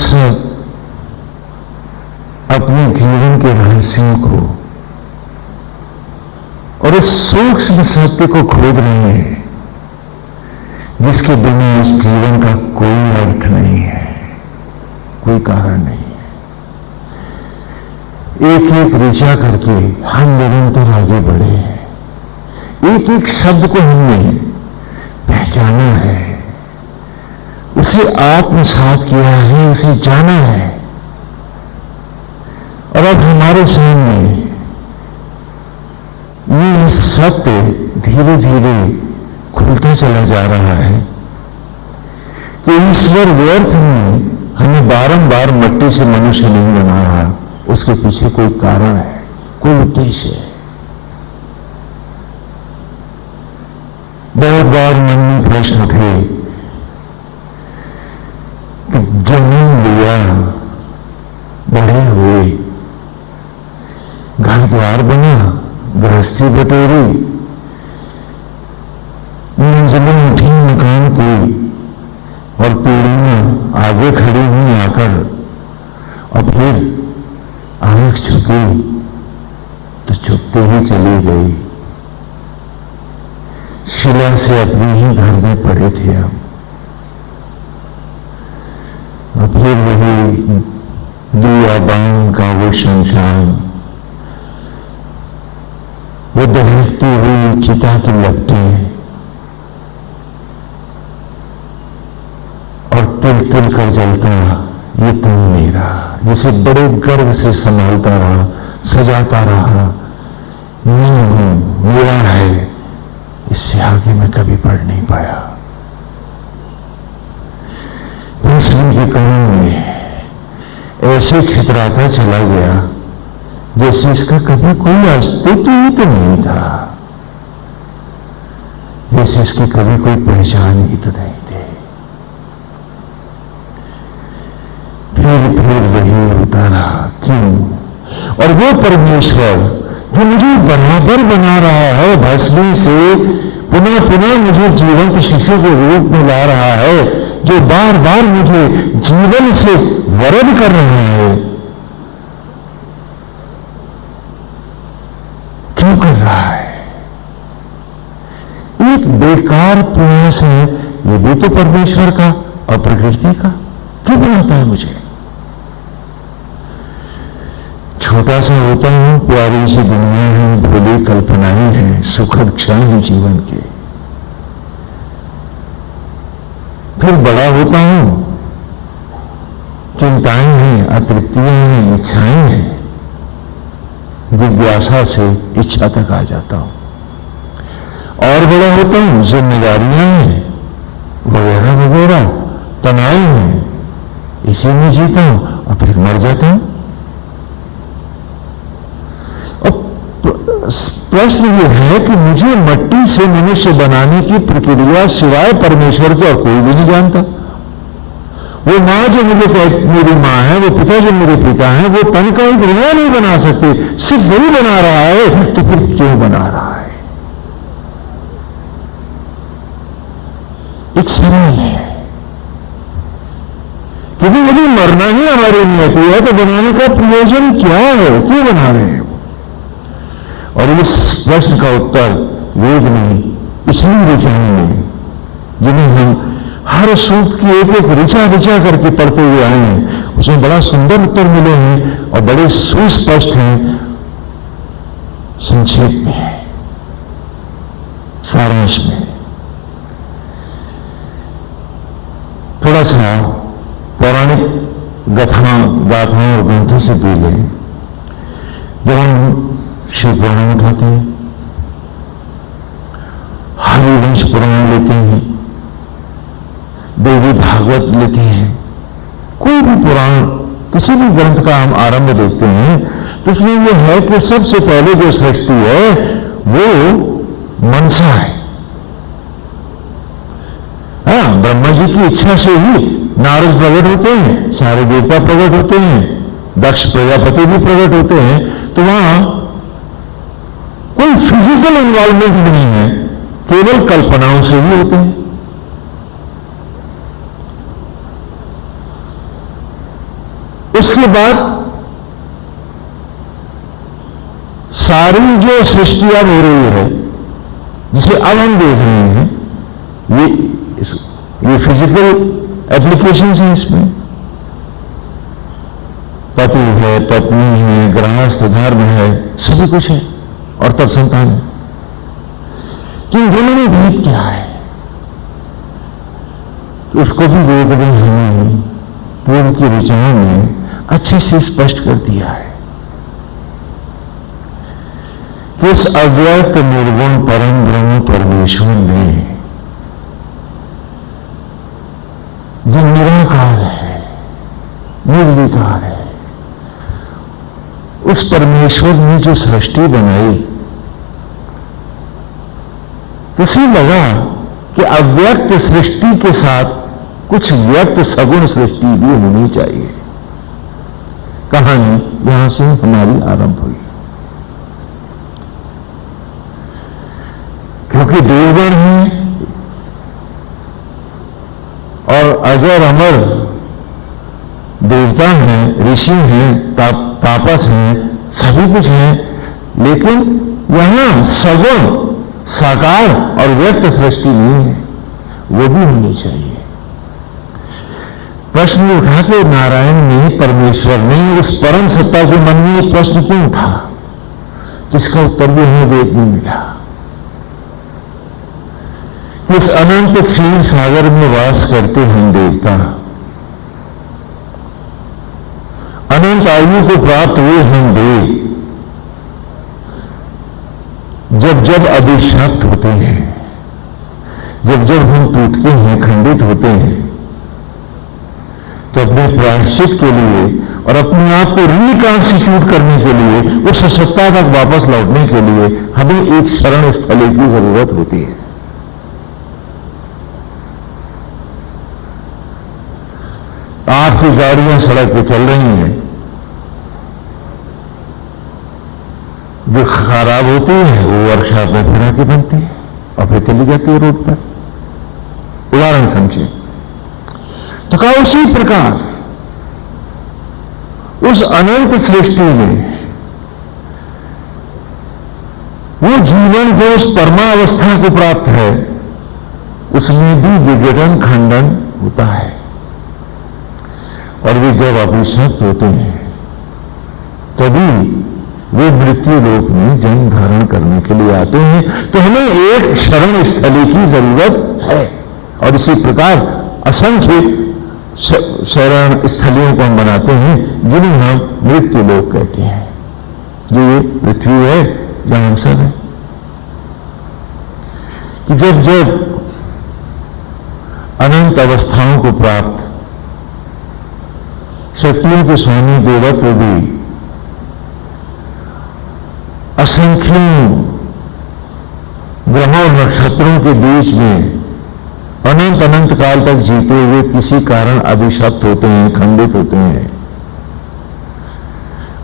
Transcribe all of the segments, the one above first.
सब अपने जीवन के रहस्यों को और उस सूक्ष्म सत्य को खोद रहे हैं जिसके बिना इस जीवन का कोई अर्थ नहीं है, कोई कारण नहीं है। एक एक ऋचा करके हम निरंतर आगे बढ़े हैं। एक एक शब्द को हमने पहचाना है, उसे आत्मसात किया है, उसे जाना है, और अब हमारे सामने ये सत्य धीरे धीरे खुलता चला जा रहा है कि ईश्वर व्यर्थ में हमें बारंबार मट्टी से मनुष्य नहीं बना रहा, उसके पीछे कोई कारण है, कोई उद्देश्य है। बहुत बार मन में प्रश्न उठे कि जन्म लिया, बड़े हुए, घर द्वार बना, गृहस्थी बटोरी, मंजिलें उठी मकान की, और पीढ़ियां आगे खड़ी हुई आकर, और फिर आंख झुकी तो झुकते ही चली गई। शिला से अपने ही घर में पड़े थे हम, और फिर वही दिया बांग का वो शमशान, वो दहकती हुई चिता की लपटें, और तिल तिल कर जलता ये तुम मेरा, जिसे बड़े गर्व से संभालता रहा, सजाता रहा, मैं हूं, मेरा है, इससे आगे मैं कभी बढ़ नहीं पाया। परिश्रम के कणों में ऐसे छितराता चला गया जैसे इसका कभी कोई अस्तित्व ही तो नहीं था, जैसे इसकी कभी कोई पहचान ही तो नहीं थी। फिर वही होता रहा, क्यों? और वो परमेश्वर जो मुझे बराबर बना रहा है, भस्मी से पुनः पुनः मुझे जीवंत शिशु के रूप में ला रहा है, जो बार बार मुझे जीवन से वरद कर रहा है, क्यों कर रहा है? एक बेकार प्रयास है ये भी तो परमेश्वर का और प्रकृति का, क्यों बनाता है मुझे? छोटा सा होता हूं, प्यारी सी दुनिया है, भोली कल्पनाएं हैं, सुखद क्षण है जीवन के। फिर बड़ा होता हूं, चिंताएं हैं, अतृप्तियां हैं, इच्छाएं हैं, जिज्ञासा से इच्छा तक आ जाता हूं। और बड़ा होता हूं, जिम्मेदारियां हैं, वगैरह वगैरह, तनाव हैं, इसी में जीता हूं और फिर मर जाता हूं। प्रश्न यह है कि मुझे मट्टी से मनुष्य बनाने की प्रक्रिया सिवाय परमेश्वर के और कोई भी नहीं जानता। वो मां जो मेरी मां है, वो पिता जो मेरे पिता है, वो तन का एक रिया नहीं बना सकते, सिर्फ वही बना रहा है, तो फिर क्यों बना रहा है? एक सवाल है, क्योंकि यदि मरना ही हमारी नियति है तो बनाने का प्रयोजन क्या है, क्यों बना रहे हैं? और इस प्रश्न का उत्तर वेद में, पिछली ऋचाओं में, जिन्हें हम हर सूक्त की एक एक ऋचा करके पढ़ते हुए आए हैं, उसमें बड़ा सुंदर उत्तर मिले हैं और बड़े सुस्पष्ट हैं, संक्षेप में है, सारांश में। थोड़ा सा पौराणिक गाथाओं और ग्रंथों से पी लें। जब हम शिव पुराण उठाते हैं, हरिवंश पुराण लेते हैं, देवी भागवत लेते हैं, कोई भी पुराण, किसी भी ग्रंथ का हम आरंभ देखते हैं तो उसमें यह है कि सबसे पहले जो सृष्टि है वो मनसा है। हाँ, ब्रह्मा जी की इच्छा से ही नारद प्रकट होते हैं, सारे देवता प्रकट होते हैं, दक्ष प्रजापति भी प्रकट होते हैं, तो वहां कोई फिजिकल इन्वॉल्वमेंट नहीं है, केवल कल्पनाओं से ही होते हैं। उसके बाद सारी जो सृष्टि अब हो रही है, जिसे अब हम देख रहे हैं, ये फिजिकल एप्लीकेशन है। इसमें पति है, पत्नी है, गृहस्थ धर्म है, सभी कुछ है, और तब संतान है। कि दोनों में भेद क्या है, तो उसको भी वेद ने हमें पूर्व की ऋचाओं में अच्छे से स्पष्ट कर दिया है कि इस अव्यक्त निर्गुण परम ब्रह्म परमेश्वर ने जो निराकार है, निर्विकार है, उस परमेश्वर ने जो सृष्टि बनाई, तो उसे लगा कि अव्यक्त सृष्टि के साथ कुछ व्यक्त सगुण सृष्टि भी होनी चाहिए। कहानी यहां से हमारी आरंभ हुई, क्योंकि देवगण हैं और अजर अमर देवता हैं, ऋषि हैं, तापस हैं, सभी कुछ हैं, लेकिन यहां सगुण साकार और व्यक्त सृष्टि नहीं है, वो भी होनी चाहिए। प्रश्न उठा के नारायण ने, परमेश्वर ने, उस परम सत्ता के मन में एक प्रश्न क्यों उठा, जिसका उत्तर भी हमें वेद में मिला। इस अनंत क्षीर सागर में वास करते हम देवता, अनंत आयु को प्राप्त हुए हम देव, जब जब अभिशप्त होते हैं, जब जब हम टूटते हैं, खंडित होते हैं, तो अपने प्रायश्चित के लिए और अपने आप को रिकॉन्स्टिट्यूट करने के लिए, उस सत्ता तक वापस लौटने के लिए हमें एक शरण स्थली की जरूरत होती है। आपकी गाड़ियां सड़क पे चल रही हैं, जो खराब होती है वो वर्कशॉप में फिर आके बनती है और फिर चली जाती है रोड पर। उदाहरण समझिए, तो कहा उसी प्रकार उस अनंत सृष्टि में वो जीवन जो उस परमावस्था को प्राप्त है, उसमें भी विघटन खंडन होता है, और वे जब अभिशप्त होते हैं तभी वे मृत्यु लोक में जन्म धारण करने के लिए आते हैं। तो हमें एक शरण स्थली की जरूरत है, और इसी प्रकार असंख्य शरण स्थलियों को हम बनाते हैं, जिन्हें हम मृत्यु लोक कहते हैं। जो ये पृथ्वी है, जहां हम सब है, कि जब जब अनंत अवस्थाओं को प्राप्त शक्तियों के स्वामी देवत्व भी असंख्य ग्रहों और नक्षत्रों के बीच में अनंत अनंत काल तक जीते हुए किसी कारण अभिशप्त होते हैं, खंडित होते हैं,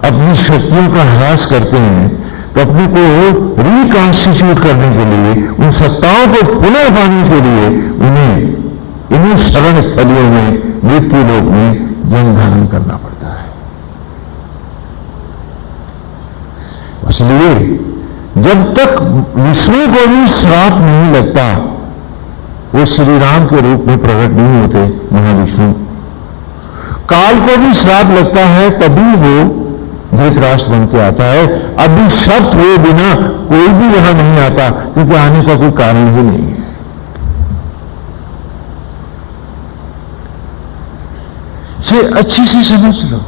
अपनी शक्तियों का ह्रास करते हैं, तो अपने को रिकॉन्स्टिट्यूट करने के लिए, उन सत्ताओं को पुनः पाने के लिए उन्हें इन्हीं शरण स्थलियों में, मृत्यु लोक में जन्म धारण करना पड़ता है। इसलिए जब तक विष्णु को भी श्राप नहीं लगता, वो श्री राम के रूप में प्रकट नहीं होते महाविष्णु। काल को भी श्राप लगता है, तभी वो धृतराष्ट्र बन के आता है। अभिशप्त हुए बिना कोई भी यहां नहीं आता, क्योंकि आने का कोई कारण ही नहीं है। इसे अच्छी से समझ लो।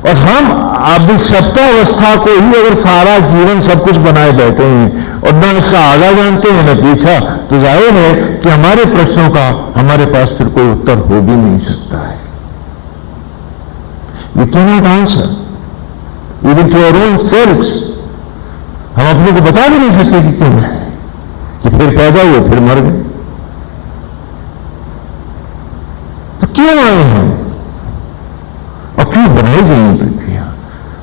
और हम अभिशप्तावस्था को ही अगर सारा जीवन सब कुछ बनाए बैठे हैं और न इसका आगा जानते हैं न पीछा, तो जाहिर है कि हमारे प्रश्नों का हमारे पास फिर कोई उत्तर हो भी नहीं सकता है। We cannot answer even to our own selfs. हम अपने को बता भी नहीं सकते कि क्यों है, कि फिर पैदा हुए फिर मर गए, तो क्यों आए हैं और क्यों बनाई गई पृथ्वियां।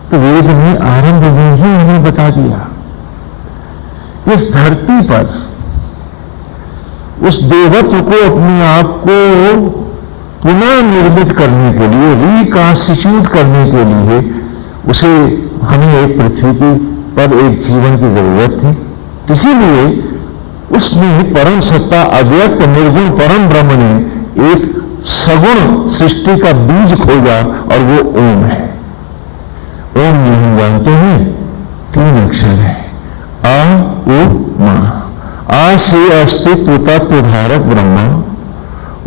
तो वेद ने आरंभ में ही हमें बता दिया, इस धरती पर उस देवत्व को, अपने आप को पुनः निर्मित करने के लिए, रिकॉन्स्टिट्यूट करने के लिए उसे हमें एक पृथ्वी की पर एक जीवन की जरूरत थी। इसीलिए उसमें परम सत्ता अव्यक्त निर्गुण परम ब्रह्म ने एक सगुण सृष्टि का बीज खोजा और वो ओम है। ओम में हम जानते हैं 3 अक्षर है, आ ओ मा। आ से अस्तित्व तत्व धारक ब्रह्मा,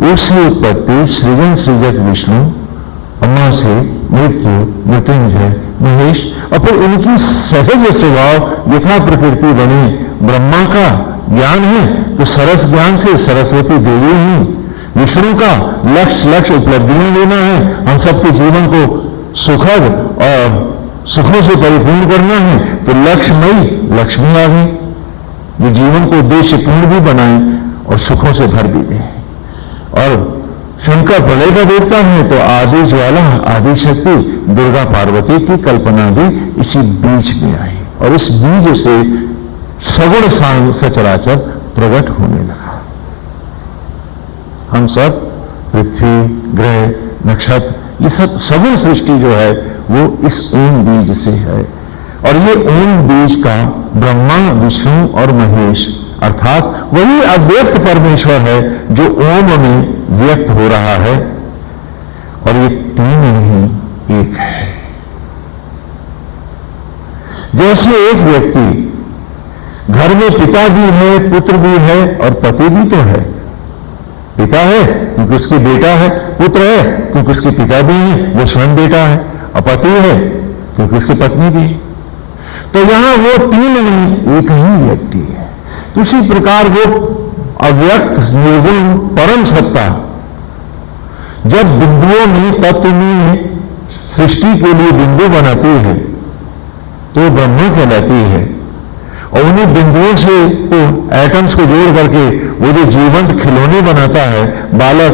ओ से उत्पत्ति सृजन सृजक विष्णु, अम्मा से मृत्यु मृत्युंजय महेश, और फिर उनकी सहज स्वभाव यथा प्रकृति बने ब्रह्मा का ज्ञान है तो सरस ज्ञान से सरस्वती देवी हुई। विष्णु का लक्ष्य उपलब्धियां लेना है, हम सबके जीवन को सुखद और सुखों से परिपूर्ण करना है, तो लक्ष्यमयी लक्ष्मी आ गई जो जीवन को उद्देश्यपूर्ण भी बनाए और सुखों से भर भी दे। और शंकर प्रलय का देवता है तो आदि ज्वाला आदि शक्ति दुर्गा पार्वती की कल्पना भी इसी बीज में आई और इस बीज से सगुण सचराचर प्रकट होने लगा। हम सब पृथ्वी ग्रह नक्षत्र ये सब सगुण सृष्टि जो है वो इस ओम बीज से है। और ये ओम बीज का ब्रह्मा विष्णु और महेश अर्थात वही अव्यक्त परमेश्वर है जो ओम में व्यक्त हो रहा है। और ये 3 नहीं एक है। जैसे एक व्यक्ति घर में पिता भी है पुत्र भी है और पति भी तो है। पिता है क्योंकि उसके बेटा है, पुत्र है क्योंकि उसके पिता भी है वो स्वयं बेटा है, और पति है क्योंकि उसकी पत्नी भी है। तो यहां वो 3 नहीं एक ही व्यक्ति है। उसी प्रकार वो अव्यक्त निर्गुण परम सत्ता जब बिंदुओं में तत्व में सृष्टि के लिए बिंदु बनाती है तो ब्रह्म कहलाती है। और उन्हीं बिंदुओं से एटम्स को जोड़ करके वो जो जीवंत खिलौने बनाता है, बालक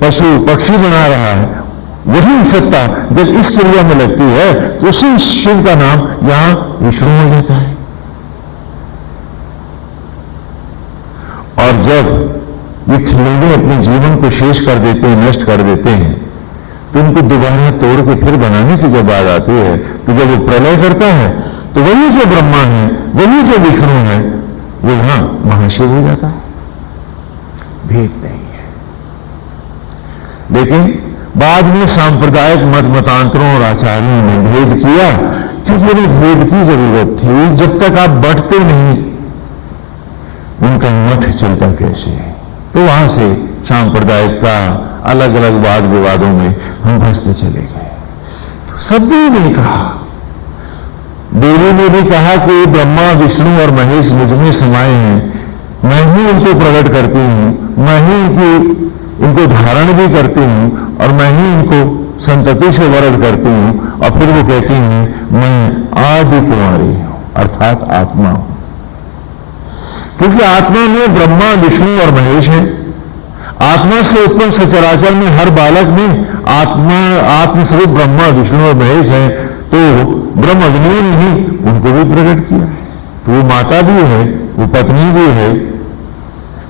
पशु पक्षी बना रहा है, वही सत्ता जब इस क्रिया में लगती है तो उसी शिव का नाम यहां विष्णु हो जाता है। और जब ये खिलौने अपने जीवन को शेष कर देते हैं, नष्ट कर देते हैं, तो उनको दोबारा तोड़ के फिर बनाने की जब बात आती है तो जब वो प्रलय करता है तो वही जो ब्रह्मा है वही जो विष्णु है वो वहां महाशिव हो जाता है। भेद नहीं है। लेकिन बाद में सांप्रदायिक मतांतरों और आचार्यों ने भेद किया क्योंकि उन्हें भेद की जरूरत थी। जब तक आप बढ़ते नहीं उनका मठ चलता कैसे? तो वहां से सांप्रदायिक का अलग अलग वाद विवादों में हम फंसते चले गए। सभी ने कहा, देवी ने भी कहा कि ब्रह्मा विष्णु और महेश मुझ में समाये हैं, मैं ही इनको प्रकट करती हूं, मैं ही इनको धारण भी करती हूं और मैं ही इनको संतति से वरण करती हूं। और फिर वो कहती हैं मैं आदि कुमारी हूं अर्थात आत्मा हूं। क्योंकि आत्मा में ब्रह्मा विष्णु और महेश है। आत्मा से उत्पन्न सचराचर में हर बालक में आत्मस्वरूप ब्रह्मा विष्णु और महेश है। तो ब्रह्म अग्नि ने ही उनको भी प्रकट किया है। तो वो माता भी है, वो पत्नी भी है,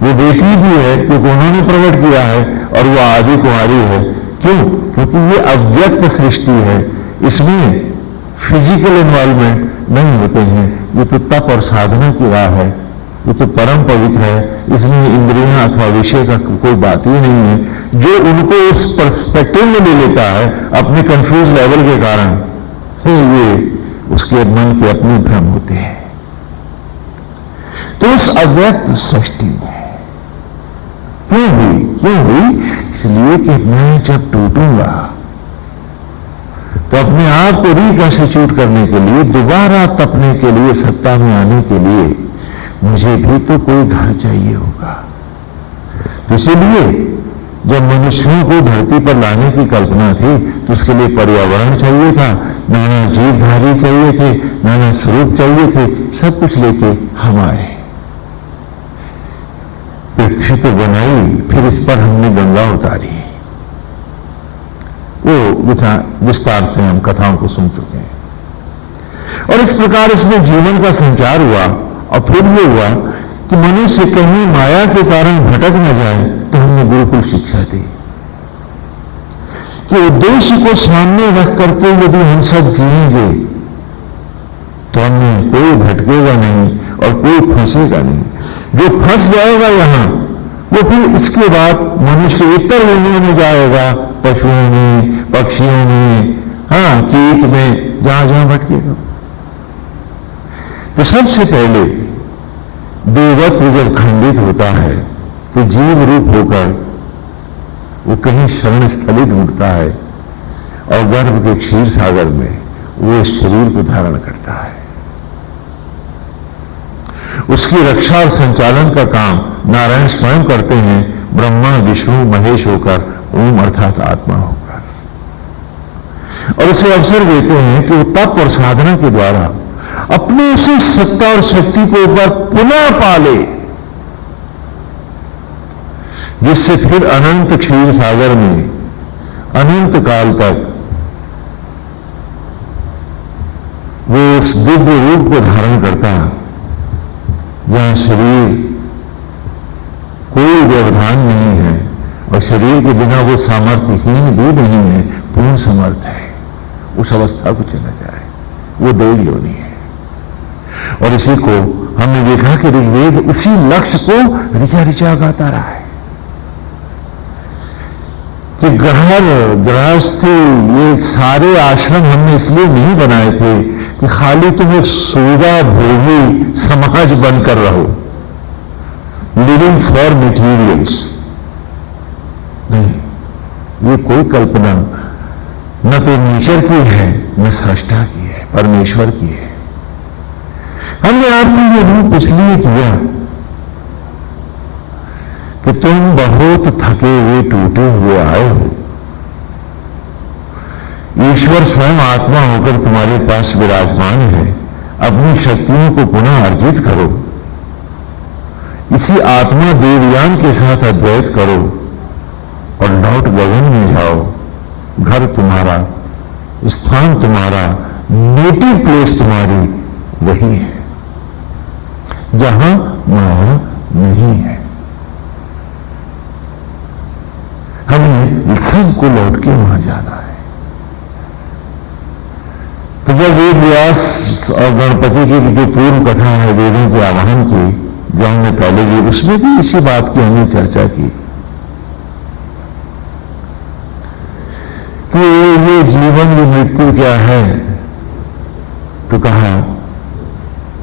वो बेटी भी है क्योंकि उन्होंने प्रकट किया है, और वो आदि कुमारी है। क्यों? क्योंकि ये अव्यक्त सृष्टि है, इसमें फिजिकल इन्वॉल्वमेंट नहीं होते हैं। ये तो तप और साधना की राह है, ये तो परम पवित्र है, इसमें इंद्रियां अथवा विषय का कोई बात ही नहीं है। जो उनको उस पर्सपेक्टिव में ले लेता है अपने कंफ्यूज लेवल के कारण, ये उसके मन के अपने भ्रम होते हैं। तो इस अव्यक्त सृष्टि में क्यों हुई? इसलिए कि मैं जब टूटूंगा तो अपने आप को रिकॉन्स्टिट्यूट करने के लिए, दोबारा तपने के लिए, सत्ता में आने के लिए मुझे भी तो कोई घर चाहिए होगा। इसीलिए जब मनुष्यों को धरती पर लाने की कल्पना थी तो उसके लिए पर्यावरण चाहिए था, नाना जीवधारी चाहिए थे, नाना स्वरूप चाहिए थे, सब कुछ लेके हम आए। पृथ्वी तो बनाई, फिर इस पर हमने गंगा उतारी। वो विस्तार से हम कथाओं को सुन चुके हैं। और इस प्रकार इसमें जीवन का संचार हुआ। और फिर ये हुआ कि मनुष्य कहीं माया के कारण भटक न जाए तो हमने गुरुकुल शिक्षा दी। कि उद्देश्य को सामने रख करके यदि हम सब जिएंगे तो हमें कोई भटकेगा नहीं और कोई फंसेगा नहीं। जो फंस जाएगा यहां वो फिर इसके बाद मनुष्य इतर योनियों में जाएगा, पशुओं में, पक्षियों में, हाँ, कीट में, जहां जहां भटकेगा। तो सबसे पहले देवत्व जब खंडित होता है तो जीव रूप होकर वो कहीं शरण स्थली ढूंढता है और गर्भ के क्षीर सागर में वो इस शरीर को धारण करता है। उसकी रक्षा और संचालन का काम नारायण स्वयं करते हैं, ब्रह्मा विष्णु महेश होकर, ओम अर्थात आत्मा होकर, और उसे अवसर देते हैं कि वो तप और साधना के द्वारा अपनी उसी सत्ता और शक्ति को एक बार पुनः पाले, जिससे फिर अनंत क्षीर सागर में अनंत काल तक वो उस दिव्य रूप को धारण करता, जहां शरीर कोई व्यवधान नहीं है और शरीर के बिना वो सामर्थ्यहीन भी नहीं है, पूर्ण समर्थ है। उस अवस्था को चला जाए, वो देव योनि है। और इसी को हमने देखा कि ऋग्वेद उसी लक्ष्य को ऋचा ऋचा गाता रहा है कि घर गृहस्थी ये सारे आश्रम हमने इसलिए नहीं बनाए थे कि खाली तुम एक सुविधा भोगी समाज बनकर रहो, लिविंग फॉर मटीरियल्स। नहीं, ये कोई कल्पना न तो नेचर की है न सृष्टा की है, परमेश्वर की है। हमने आपको ये रूप इसलिए किया कि तुम बहुत थके हुए टूटे हुए आए हो, ईश्वर स्वयं आत्मा होकर तुम्हारे पास विराजमान है। अपनी शक्तियों को पुनः अर्जित करो, इसी आत्मा देवयान के साथ अद्वैत करो और लौट गगन में जाओ। घर तुम्हारा, स्थान तुम्हारा, नेटिव प्लेस तुम्हारी वही है जहां माया नहीं है। हमें सबको लौट के वहां जाना है। तो जब वेद व्यास और गणपति की जो पूर्व कथा है वेदों के आवाहन की, जो हमने पहले की, उसमें भी इसी बात की हमने चर्चा की कि ये जीवन, ये मृत्यु क्या है। तो कहा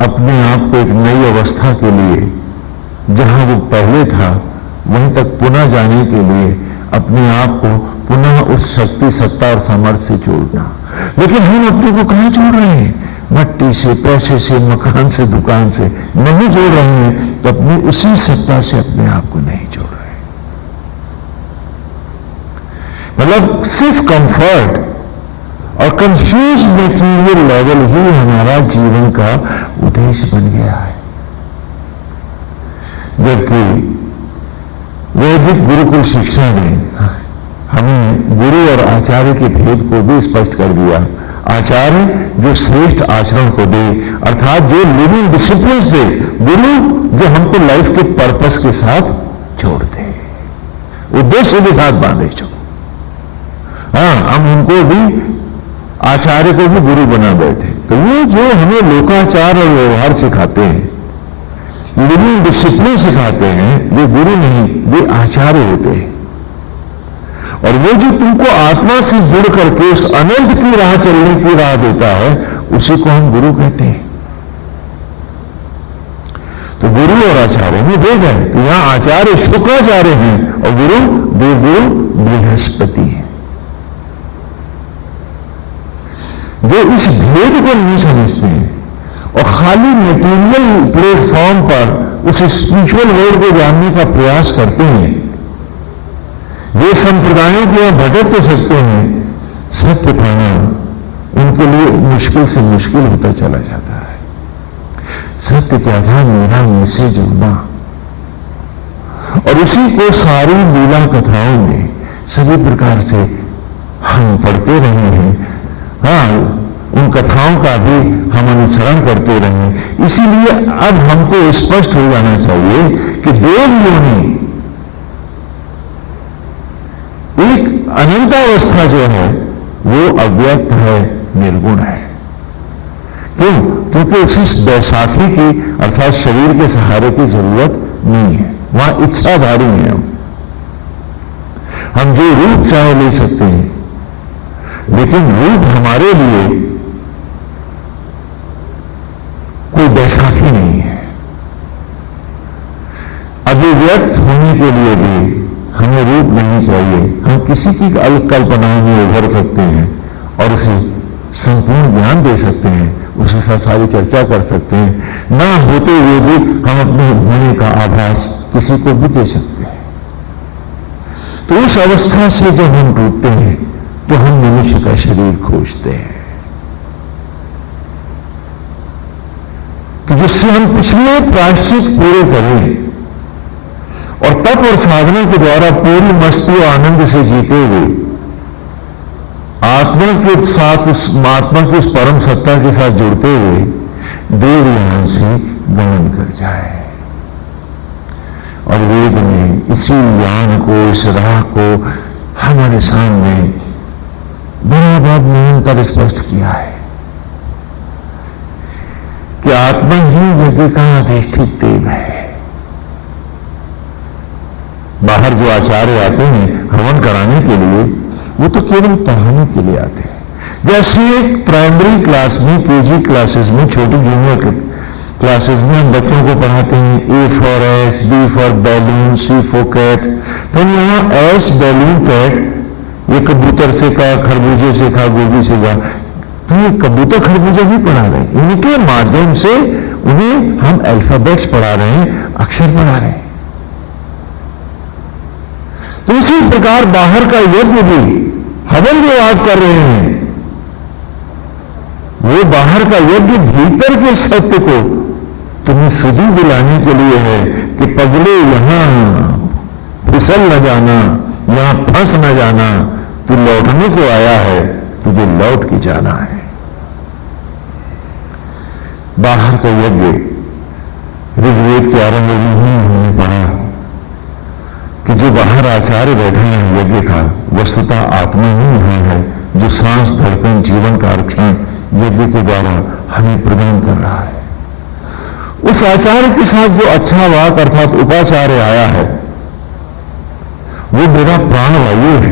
अपने आप को एक नई अवस्था के लिए, जहां वो पहले था वहीं तक पुनः जाने के लिए अपने आप को पुनः उस शक्ति, सत्ता और सामर्थ्य से जोड़ना। लेकिन हम अपने को कहां जोड़ रहे हैं? मट्टी से, पैसे से, मकान से, दुकान से नहीं जोड़ रहे हैं, तो अपनी उसी सत्ता से अपने आप को नहीं जोड़ रहे। मतलब सिर्फ कंफर्ट और कंफ्यूज मेटीरियल लेवल ही हमारा जीवन का उद्देश्य बन गया है। जबकि वैदिक गुरुकुल शिक्षा ने हमें गुरु और आचार्य के भेद को भी स्पष्ट कर दिया। आचार्य जो श्रेष्ठ आचरण को दे, अर्थात जो लिविंग डिसिप्लिन दे, गुरु जो हमको लाइफ के पर्पस के साथ जोड़ दे, उद्देश्य के साथ बांधे। जो हम उनको भी, आचार्य को भी गुरु बना बैठे। तो ये जो हमें लोकाचार और व्यवहार सिखाते हैं, लिविंग डिसिप्लिन सिखाते हैं, ये गुरु नहीं, ये आचार्य होते हैं। और वो जो तुमको आत्मा से जुड़ करके उस अनंत की राह चलने की राह देता है, उसी को हम गुरु कहते हैं। तो गुरु और आचार्य में भेद है। तो यहां आचार्य शुक्राचार्य हैं और गुरु देवगुरु बृहस्पति है। जो इस भेद को नहीं समझते हैं और खाली मटेरियल प्लेटफॉर्म पर उस स्पिरिचुअल वर्ल्ड को जानने का प्रयास करते हैं, वे संप्रदायों के यहां भटक तो सकते हैं, सत्य पाना उनके लिए मुश्किल से मुश्किल होता चला जाता है। सत्य क्या था? मेरा मुझसे जुड़ना। और उसी को सारी लीला कथाओं में सभी प्रकार से हम पढ़ते रहे हैं। उन कथाओं का भी हम अनुसरण करते रहे। इसीलिए अब हमको स्पष्ट हो जाना चाहिए कि देव योनि एक अनंतावस्था अवस्था जो है वो अव्यक्त है, निर्गुण है। क्यों? क्योंकि उसी बैसाखी की अर्थात शरीर के सहारे की जरूरत नहीं है, वहां इच्छाधारी है। हम जो रूप चाहे ले सकते हैं, लेकिन रूप हमारे लिए कोई बैसाखी नहीं है। अभिव्यक्त होने के लिए भी हमें रूप नहीं चाहिए। हम किसी की कल्पनाओं में उभर सकते हैं और उसे संपूर्ण ज्ञान दे सकते हैं, उसके साथ सारी चर्चा कर सकते हैं। ना होते हुए भी हम अपने होने का आभास किसी को भी दे सकते हैं। तो उस अवस्था से जब हम टूटते हैं तो हम मनुष्य का शरीर खोजते हैं कि जिससे हम पिछले प्रायश्चित पूरे करें और तप और साधना के द्वारा पूरी मस्ती और आनंद से जीते हुए आत्मा के साथ आत्मा की उस परम सत्ता के साथ जुड़ते हुए देव यहां से गमन कर जाए। और वेद ने इसी ज्ञान को, इस राह को हमारे सामने बड़ा बहुत निरंतर स्पष्ट किया है कि आत्मा ही यज्ञ का अधिष्ठित देव है। बाहर जो आचार्य आते हैं हवन कराने के लिए, वो तो केवल पढ़ाने के लिए आते हैं। जैसे एक प्राइमरी क्लास में, केजी क्लासेस में, छोटी जूनियर क्लासेस में हम बच्चों को पढ़ाते हैं A for S, B for balloon, C for cat. तो हम यहाँ एस, बैलून, कैट, ये कबूतर से कहा, खरबूजे से कहा, गोभी से कहा, तो ये कबूतर खरबूजा भी पढ़ा रहे हैं। इनके माध्यम से उन्हें हम अल्फाबेट्स पढ़ा रहे हैं, अक्षर पढ़ा रहे हैं। तो इसी प्रकार बाहर का यज्ञ भी, हवन जो आप कर रहे हैं, वो बाहर का यज्ञ भीतर के सत्य को तुम्हें सुधी दिलाने के लिए है कि पगले यहां फिसल न जाना, यहां फंस न जाना, तू लौटने को आया है, तुझे लौट के जाना है। बाहर का यज्ञ ऋग्वेद के आरंभ में ही हमने पढ़ा कि जो बाहर आचार्य बैठे हैं यज्ञ का, वस्तुतः आत्मा ही यहां है जो सांस, धड़कन, जीवन का आरक्षण यज्ञ के द्वारा हमें प्रदान कर रहा है। उस आचार्य के साथ जो अच्छा वाक अर्थात उपाचार्य आया है, वो मेरा प्राणवायु है।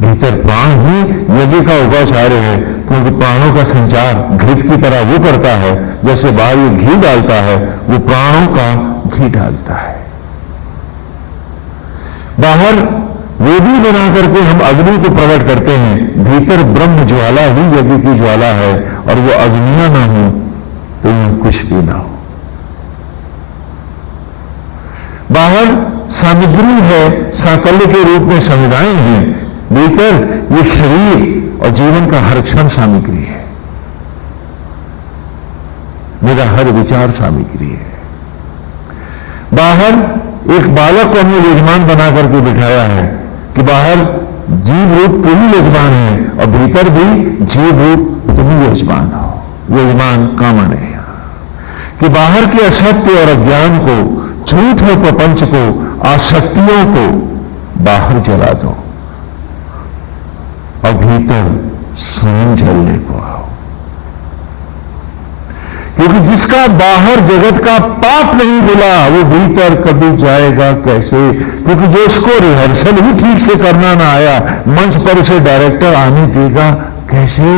भीतर प्राण ही यज्ञ का उपाचार्य है, क्योंकि प्राणों का संचार घृत की तरह वो करता है। जैसे बाहर ये घी डालता है, वो प्राणों का घी डालता है। बाहर वेदी बना करके हम अग्नि को प्रकट करते हैं, भीतर ब्रह्म ज्वाला ही यज्ञ की ज्वाला है। और वो अग्नियां ना हो तो यहां कुछ भी ना हो। बाहर सामग्री है, साकल्य के रूप में समुदाय हैं, भीतर ये शरीर और जीवन का हर क्षण सामग्री है। मेरा हर विचार सामग्री है। बाहर एक बालक को हमने यजमान बना करके बिठाया है कि बाहर जीव रूप तुम ही यजमान है और भीतर भी जीव रूप तुम ही यजमान हो। यजमान कामन है कि बाहर के असत्य और अज्ञान को, झूठ और प्रपंच को, आसक्तियों को बाहर जला दो और भीतर स्वयं जलने को आओ। क्योंकि जिसका बाहर जगत का पाप नहीं धुला, वो भीतर कभी जाएगा कैसे? क्योंकि जो उसको रिहर्सल ही ठीक से करना ना आया, मंच पर उसे डायरेक्टर आने देगा कैसे?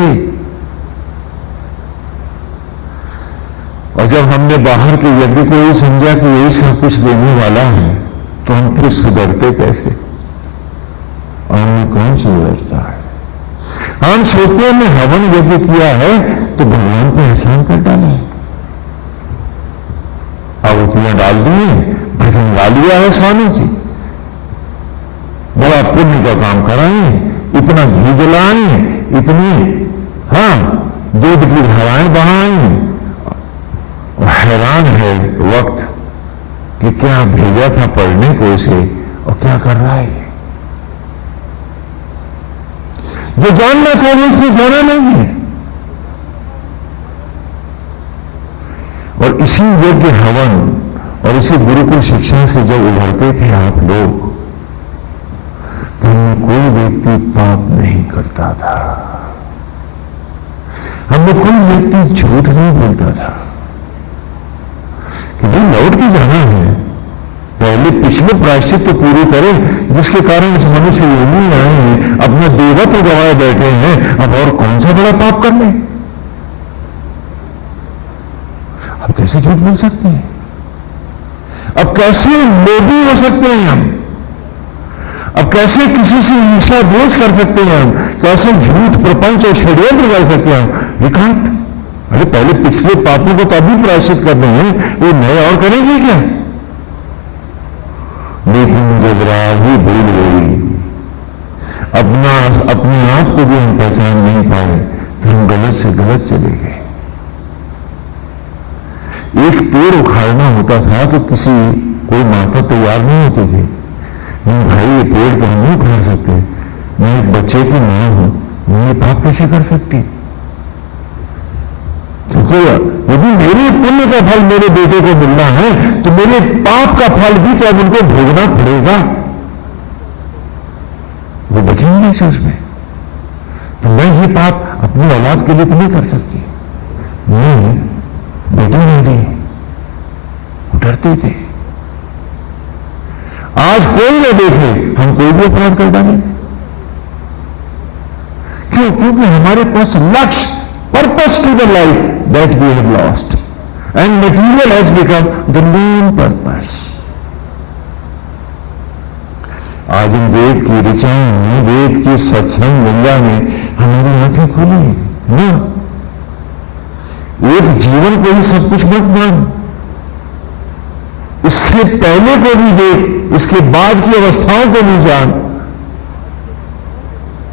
और जब हमने बाहर के यज्ञ को ये समझा कि यही सब कुछ देने वाला है, तो हम फिर सुधरते कैसे? और हमें कौन सुधरता है? हम सोचते हैं हवन यज्ञ किया है तो भगवान को एहसान कर डाला है, आहुतियां डाल दी हैं, भजन गा लिया है स्वामी जी, बड़ा पुण्य का काम कराए, इतना घी जलाए, इतनी दूध की धाराएं बहाएं। हैरान है वक्त कि क्या भेजा था पढ़ने को इसे और क्या कर रहा है। जो जानना था वो इसने जाना नहीं है। और इसी यज्ञ हवन और इसी गुरुकुल शिक्षा से जब उभरते थे आप लोग, में कोई व्यक्ति पाप नहीं करता था, हमें कोई व्यक्ति झूठ नहीं बोलता था कि भाई लौट के जाना है, पहले पिछले प्रायश्चित तो पूरे करें जिसके कारण इस मनुष्य योनि में आए हैं, अपना देवत्व गवाए बैठे हैं, अब और कौन सा बड़ा पाप कर लें। अब कैसे झूठ बोल सकते हैं, अब कैसे लोभी हो सकते हैं हम, अब कैसे किसी से ईर्ष्या दोष कर सकते हैं हम, कैसे झूठ प्रपंच और षड्यंत्र कर सकते हैं हम, विकांत। अरे पहले पिछले पापों को तो अभी प्रायश्चित करने हैं, वो नए और करेंगे क्या। लेकिन जब राही भूल गई, अपने आप को भी हम पहचान नहीं पाए, तो हम गलत से गलत चले गए। एक पेड़ उखाड़ना होता था तो कोई माता तैयार नहीं होती थी, नहीं भाई ये पेड़ तो हम नहीं उखाड़ सकते, मैं एक बच्चे की मां हूं, मैं ये पाप कैसे कर सकती। क्योंकि यदि मेरे पुण्य का फल मेरे बेटे को मिलना है तो मेरे पाप का फल भी तो अब उनको भोगना पड़ेगा, वो बचेंगे कैसे उसमें। तो मैं ये पाप अपनी औलाद के लिए तो नहीं कर सकती। मैं बेटे मेरी डरते थे, आज कोई न देखे हम कोई भी अपराध कर डालें। क्यों? क्योंकि हमारे पास लक्ष्य, purpose to the life that we have lost and material has become the main purpose. आज इन वेद की ऋचाओं में, वेद की सत्संग गंगा में हमारी आंखें खुली ना। एक जीवन को ही सब कुछ मत मान, इससे पहले को भी देख, इसके बाद की अवस्थाओं को भी जान।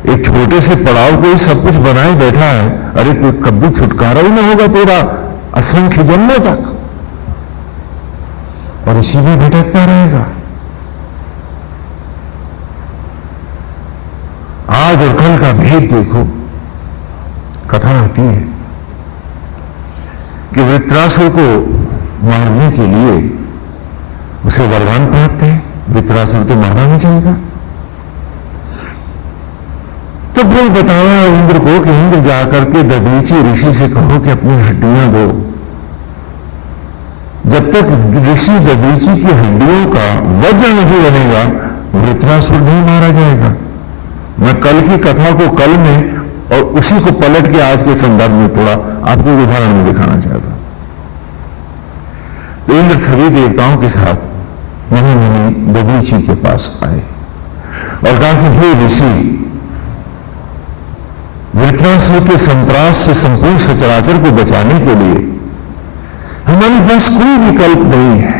एक छोटे से पड़ाव को ही सब कुछ बनाए बैठा है, अरे तो कभी छुटकारा ही ना होगा तेरा असंख्य जन्मों तक, और इसी में भटकता रहेगा। आज और कल का भेद देखो। कथा आती है कि वृत्रासुर को मारने के लिए उसे वरदान प्राप्त है, वृत्रासुर तो मारा नहीं जाएगा। तो प्रभु बताया इंद्र को कि इंद्र जाकर के दधीची ऋषि से कहो कि अपनी हड्डियां दो। जब तक ऋषि दधीची की हड्डियों का वज्र नहीं बनेगा, वृत्रासुर नहीं मारा जाएगा। मैं कल की कथा को कल में और उसी को पलट के आज के संदर्भ में थोड़ा आपको उदाहरण में दिखाना चाहता। तो इंद्र सभी देवताओं के साथ मुनि दधीची के पास आए और कहा कि हे ऋषि, वृत्रासुर के संत्रास से संपूर्ण सचराचर को बचाने के लिए हमारे पास कोई विकल्प नहीं है।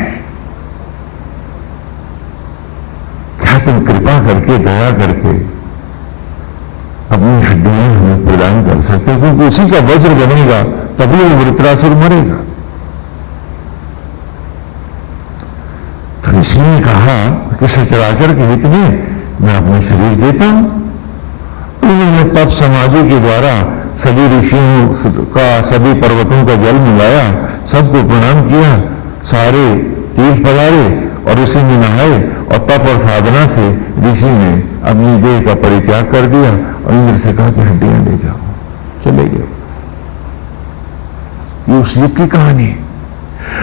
क्या तुम कृपा करके, दया करके अपनी हड्डियां हमें प्रदान कर सकते हो? क्योंकि उसी का वज्र बनेगा तभी वो वृत्रासुर मरेगा। तो ऋषि ने कहा कि सचराचर के हित में मैं अपना शरीर देता हूं। उन्होंने तप समाधि के द्वारा सभी ऋषियों का, सभी पर्वतों का जल मिलाया, सबको प्रणाम किया, सारे तीर्थ पधारे और उसी में नहाए, और तप और साधना से ऋषि ने अपनी देह का परित्याग कर दिया और इंद्र से कहा कि हड्डियां ले जाओ, चले गए। ये उस युग की कहानी है।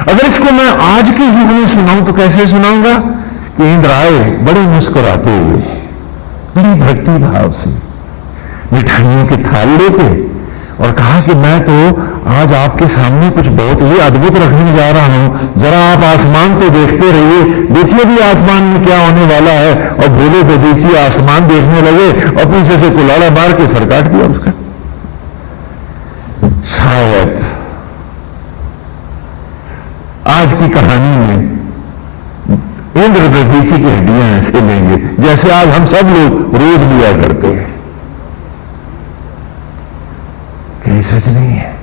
अगर इसको मैं आज के युग में सुनाऊं तो कैसे सुनाऊंगा कि इंद्र आए बड़े मुस्कुराते हुए, बड़ी भक्ति भाव से मिठाइयों के थाल लेके, और कहा कि मैं तो आज आपके सामने कुछ बहुत ही अद्भुत रखने जा रहा हूं, जरा आप आसमान तो देखते रहिए, देखिए भी आसमान में क्या होने वाला है। और भोले दधीची आसमान देखने लगे और पीछे से कुलाड़ा मार के सर काट दिया उसका। शायद आज की कहानी में इंद्र दधीची की हड्डियां ऐसे लेंगे जैसे आज हम सब लोग रोज लिया करते हैं। क्या सच नहीं है?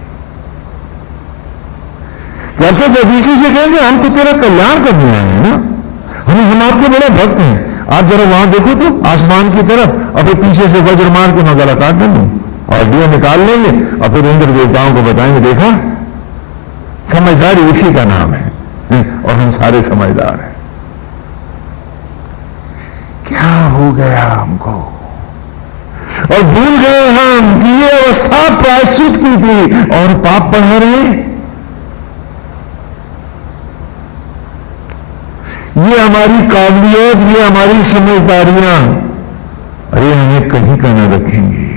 क्या तो दधीची से कहेंगे हम तो तेरा कल्याण करने आए हैं ना, हम आपके बड़े भक्त हैं। आप जरा वहां देखो तो आसमान की तरफ, और फिर पीछे से वज्र मार के मैं गला काट दूंगा और हड्डियां निकाल लेंगे, और फिर इंद्र देवताओं को बताएंगे देखा, समझदारी इसी का नाम है, और हम सारे समझदार हैं। क्या हो गया हमको, और भूल गए हम कि ये अवस्था प्रायश्चित की थी और पाप बढ़ा रहे। ये हमारी काबिलियत, ये हमारी समझदारियां, अरे हमें कहीं का न रखेंगे।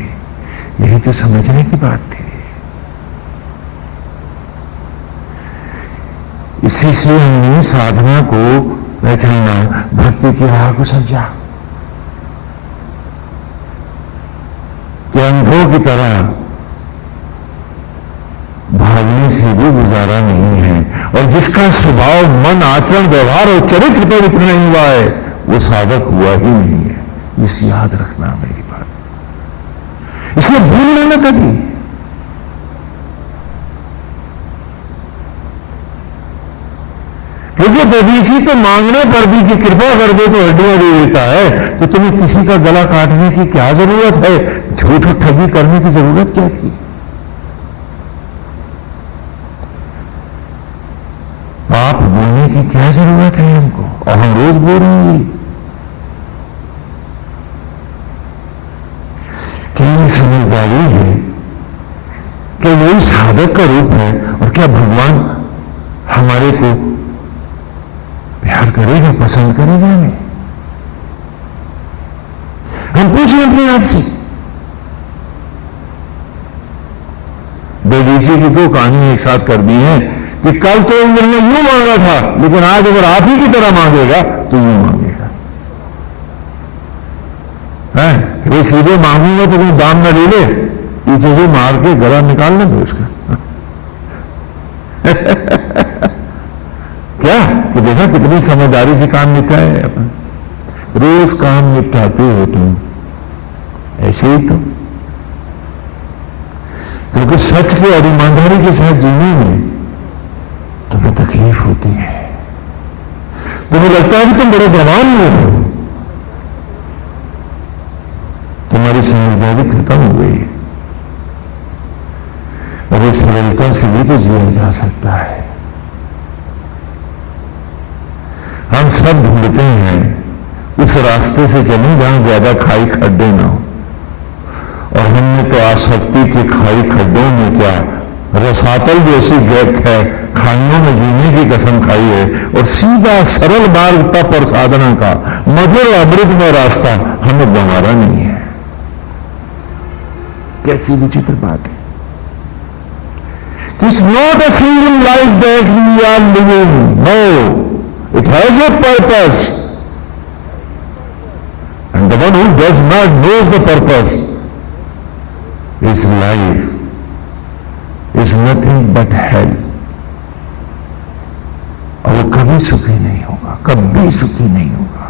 यही तो समझने की बात थी। इसी से हमने साधना को पहचाना, भक्ति की राह को समझा कि अंधों की तरह भागने से भी गुजारा नहीं है, और जिसका स्वभाव, मन, आचरण, व्यवहार और चरित्र पवित्र नहीं हुआ है, वो साधक हुआ ही नहीं है। इस याद रखना मेरी बात, इसलिए भूलना न कभी। क्योंकि दधीची तो मांगने पर भी कि कृपा कर दे तो हड्डियां दे देता है, तो तुम्हें किसी का गला काटने की क्या जरूरत है? झूठ और ठगी करने की जरूरत क्या थी? पाप बोलने की क्या जरूरत है हमको? और हम रोज बोल रहे हैं। क्या ये समझदारी है? क्या यही साधक का रूप है? और क्या भगवान हमारे को प्यार करेगा, पसंद करेगा हमें? हम पूछें अपने आप से। दधीची की दो कहानी एक साथ कर दी है कि कल तो इंद्र ने यूं मांगा था, लेकिन आज अगर आप ही की तरह मांगेगा तो यूं मांगेगा। है कि सीधे मांगूंगा तो कोई दाम न ले ले, पीछे से मार के गला निकालना दो उसका। क्या कि देखा कितनी समझदारी से काम निपटाए अपन। रोज काम निपटाते हो तुम, ऐसे ही तो। क्योंकि सच के और ईमानदारी के साथ जीने में तुम्हें तकलीफ होती है। तुम्हें लगता है कि तुम बड़े बलवान हुए हो, तुम्हारी समझदारी खत्म हो गई। और इस सरलता से भी तो जिया जा सकता है। हम सब ढूंढते हैं उस रास्ते से चलें जहां ज्यादा खाई खड्डे ना हो, और हमने तो आसक्ति के खाई खड्डों में क्या रसातल जैसी खाइयों में जीने की कसम खाई है, और सीधा सरल मार्ग तप और साधना का मधुर अमृतमय रास्ता हमें गंवारा नहीं है। कैसी विचित्र बात है। It's not a single life that we are living. No, it has a purpose. And the one who does not knows the purpose, his life is nothing but hell. और वो कभी सुखी नहीं होगा, कभी सुखी नहीं होगा।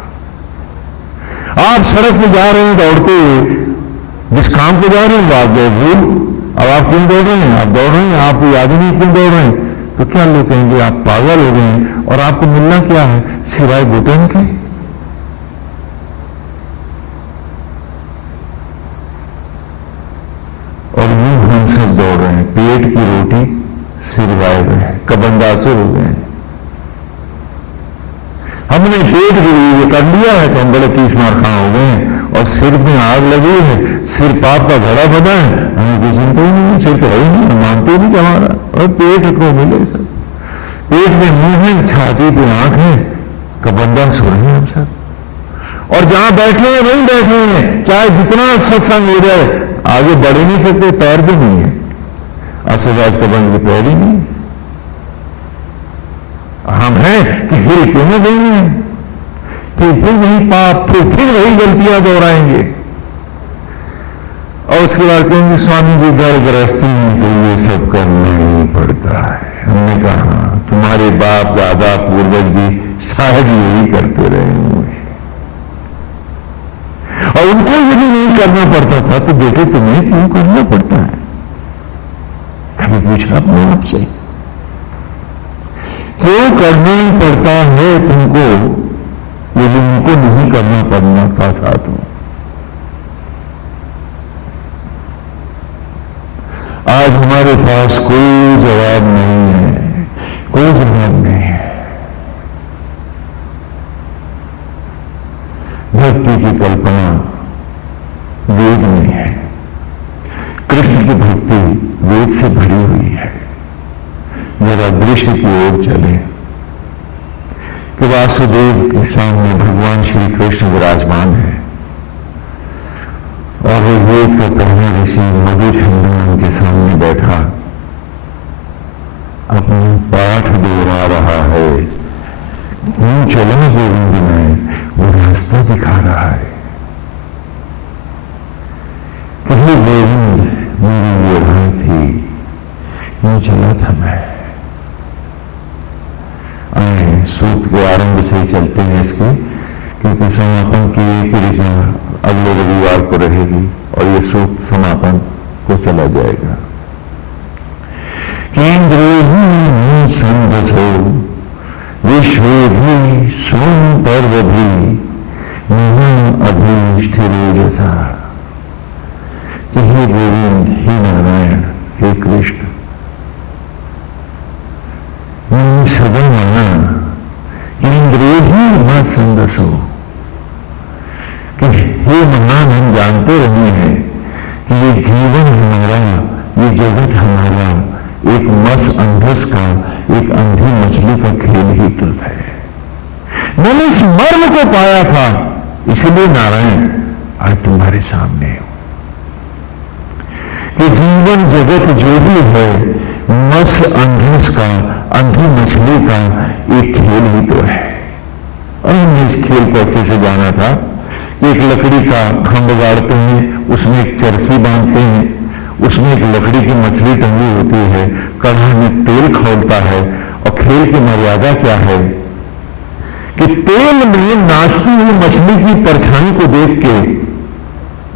आप सड़क पे जा रहे हैं दौड़ते हुए, जिस काम को जा रहे हैं वो आप गए भूल। अब आप क्यों दौड़ रहे हैं? आप दौड़ रहे हैं, आपको याद ही नहीं क्यों दौड़ रहे हैं। तो क्या लोग कहेंगे आप पागल हो गए हैं। और आपको मिलना क्या है सिवाय घुटन के? और यूं हम सब दौड़ रहे हैं, पेट की रोटी सिरवाए हुए हैं, कबंदासे हो गए हैं। हमने पेट के लिए कर लिया है तो हम बड़े 30 मार खा हो गए हैं, और सिर में आग लगी है, सिर पाप का घड़ा बना है, हमें कोई चिंता ही नहीं, सिर तो है ही नहीं, मानते नहीं हमारा। और पेट को मिले सब, पेट में मुंह है, छाती पे आंख है, कबंदा सो रहे हैं हम सब। और जहां बैठे हैं वहीं बैठे हैं, चाहे जितना सत्संग हो जाए, आगे बढ़ ही नहीं सकते, पैर जो नहीं है। असुदास कबंद के पैर ही नहीं। हम हैं कि हिल क्यों न गई हैं, फिर वही पाप, फिर वही गलतियां दोहराएंगे। और उसके बाद कहेंगे स्वामी जी घर गृहस्थी में तो ये सब करना ही पड़ता है। हमने कहा तुम्हारे बाप दादा पूर्वज भी शायद यही करते रहे होंगे, और उनको यदि नहीं करना पड़ता था तो बेटे तुम्हें क्यों करना पड़ता है? कभी पूछा अपने आप से, क्यों करना ही पड़ता है तुमको यदि उनको नहीं करना पड़ता था तो? आज हमारे पास कोई जवाब नहीं है, कोई जवाब नहीं है। भक्ति की कल्पना वेद में है। कृष्ण की भक्ति वेद से भरी हुई है। जरा दृश्य की ओर चले कि वासुदेव के सामने भगवान श्री कृष्ण विराजमान है और वो वेद का पहला ऋषि मधुसूदन उनके सामने बैठा अपना पाठ दोहरा रहा है। यूं चला गोविंद में, वो रास्ता दिखा रहा है। कहीं गोविंद मेरी ये राह थी, यूं चला था मैं। आए सूत के आरंभ से ही चलते हैं इसके, क्योंकि समापन की एक ही ऋचा अगले रविवार को रहेगी और ये सूत समापन को चला जाएगा। केंद्र संदसो विश्व भी सोम पर्व भी अभीष्ठिरो जैसा कि हे गोविंद, हे नारायण, हे कृष्ण, मैंने सदा माना कि इंद्रिय ही मां संदसो, कि हे महान, हम जानते रहे हैं कि ये जीवन हमारा, ये जगत हमारा एक मस अंधस का, एक अंधी मछली का खेल ही तो है। मैंने इस मर्म को पाया था, इसलिए नारायण आज तुम्हारे सामने हूं कि जीवन जगत जो भी है मस अंधस का, अंधी मछली का एक खेल ही तो है। और हमने इस खेल को अच्छे से जाना था। एक लकड़ी का खंभ गाड़ते हैं, उसमें एक चरखी बांधते हैं, उसमें एक लकड़ी की मछली टंगी होती है, कढ़ा में तेल खौलता है। और खेल की मर्यादा क्या है कि तेल में नाचती हुई मछली की परछाई को देख के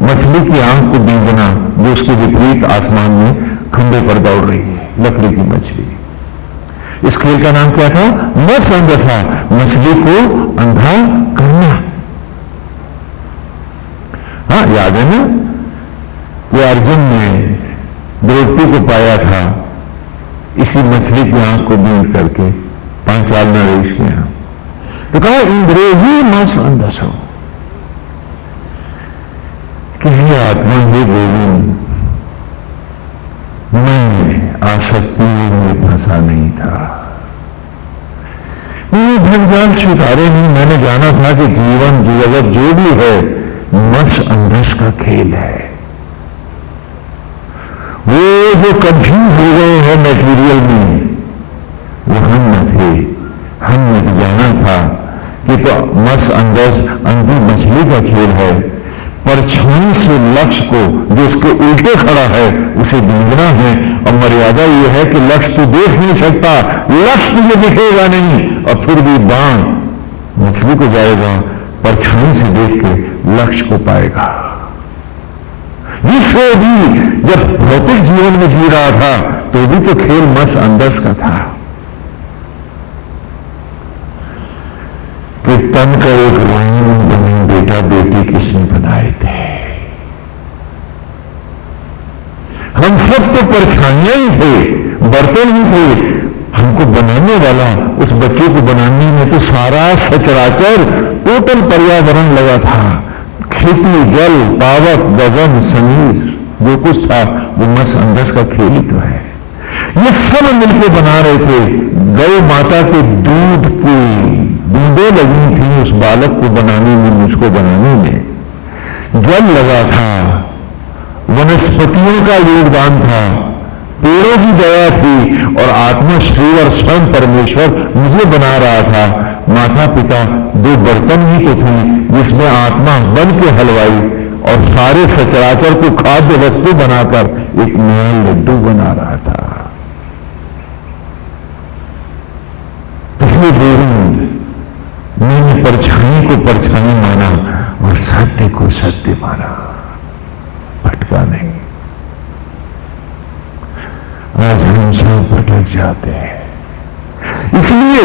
मछली की आंख को बींगना, जो उसके विपरीत आसमान में खंभे पर दौड़ रही है, लकड़ी की मछली। इस खेल का नाम क्या था? मस अंधसा, मछली को अंधा करना। हाँ, याद है ना कि अर्जुन ने द्रौपदी को पाया था इसी मछली की आंख को बींद करके पांचाल नरेश के यहां। तो कहा इंद्रिय ही मस अंधसो, कि हे आत्मा, हे गोविंद, मैं आसक्ति में फंसा नहीं था, मैंने भंजाल स्वीकारे नहीं। मैंने जाना था कि जीवन जगत जो भी है मस अंधस का खेल है। वो जो कंफ्यूज हो गए हैं मटेरियल में, वो हम न थे। हमने तो जाना था कि तो मस अंधस अंधी मछली का खेल है। परछाई से लक्ष्य को, जो उसके उल्टे खड़ा है, उसे बींगना है। और मर्यादा यह है कि लक्ष्य तो देख नहीं सकता, लक्ष्य तुझे दिखेगा नहीं, और फिर भी बाण मछली को जाएगा, परछाई से देख के लक्ष्य को पाएगा। विश्व भी जब भौतिक जीवन में जी रहा था तो भी तो खेल मस अंधस का था कि तन का एक रंग बने बेटा बेटी किसने बनाए थे। हम सब तो परछाइयां ही थे, बर्तन ही थे। हमको बनाने वाला, उस बच्चे को बनाने में तो सारा सचराचर टोटल पर्यावरण लगा था। खेती, जल, पावक, गगन, समीर, जो कुछ था वो मस अंधस का खेल ही तो है। ये सब मिलकर बना रहे थे। गौ माता के दूध की बूंदें लगी थी उस बालक को बनाने में, मुझको बनाने में। जल लगा था, वनस्पतियों का योगदान था, पेड़ों की दया थी, और आत्मा श्री और स्वयं परमेश्वर मुझे बना रहा था। माता पिता दो बर्तन ही तो थे जिसमें आत्मा बन के हलवाई और सारे सचराचर को खाद्य वस्तु बनाकर एक नया लड्डू बना रहा था। तो हे गोविंद, मैंने परछाई को परछाई माना और सत्य को सत्य माना, भटका नहीं। आज हम सब भटक जाते हैं। इसलिए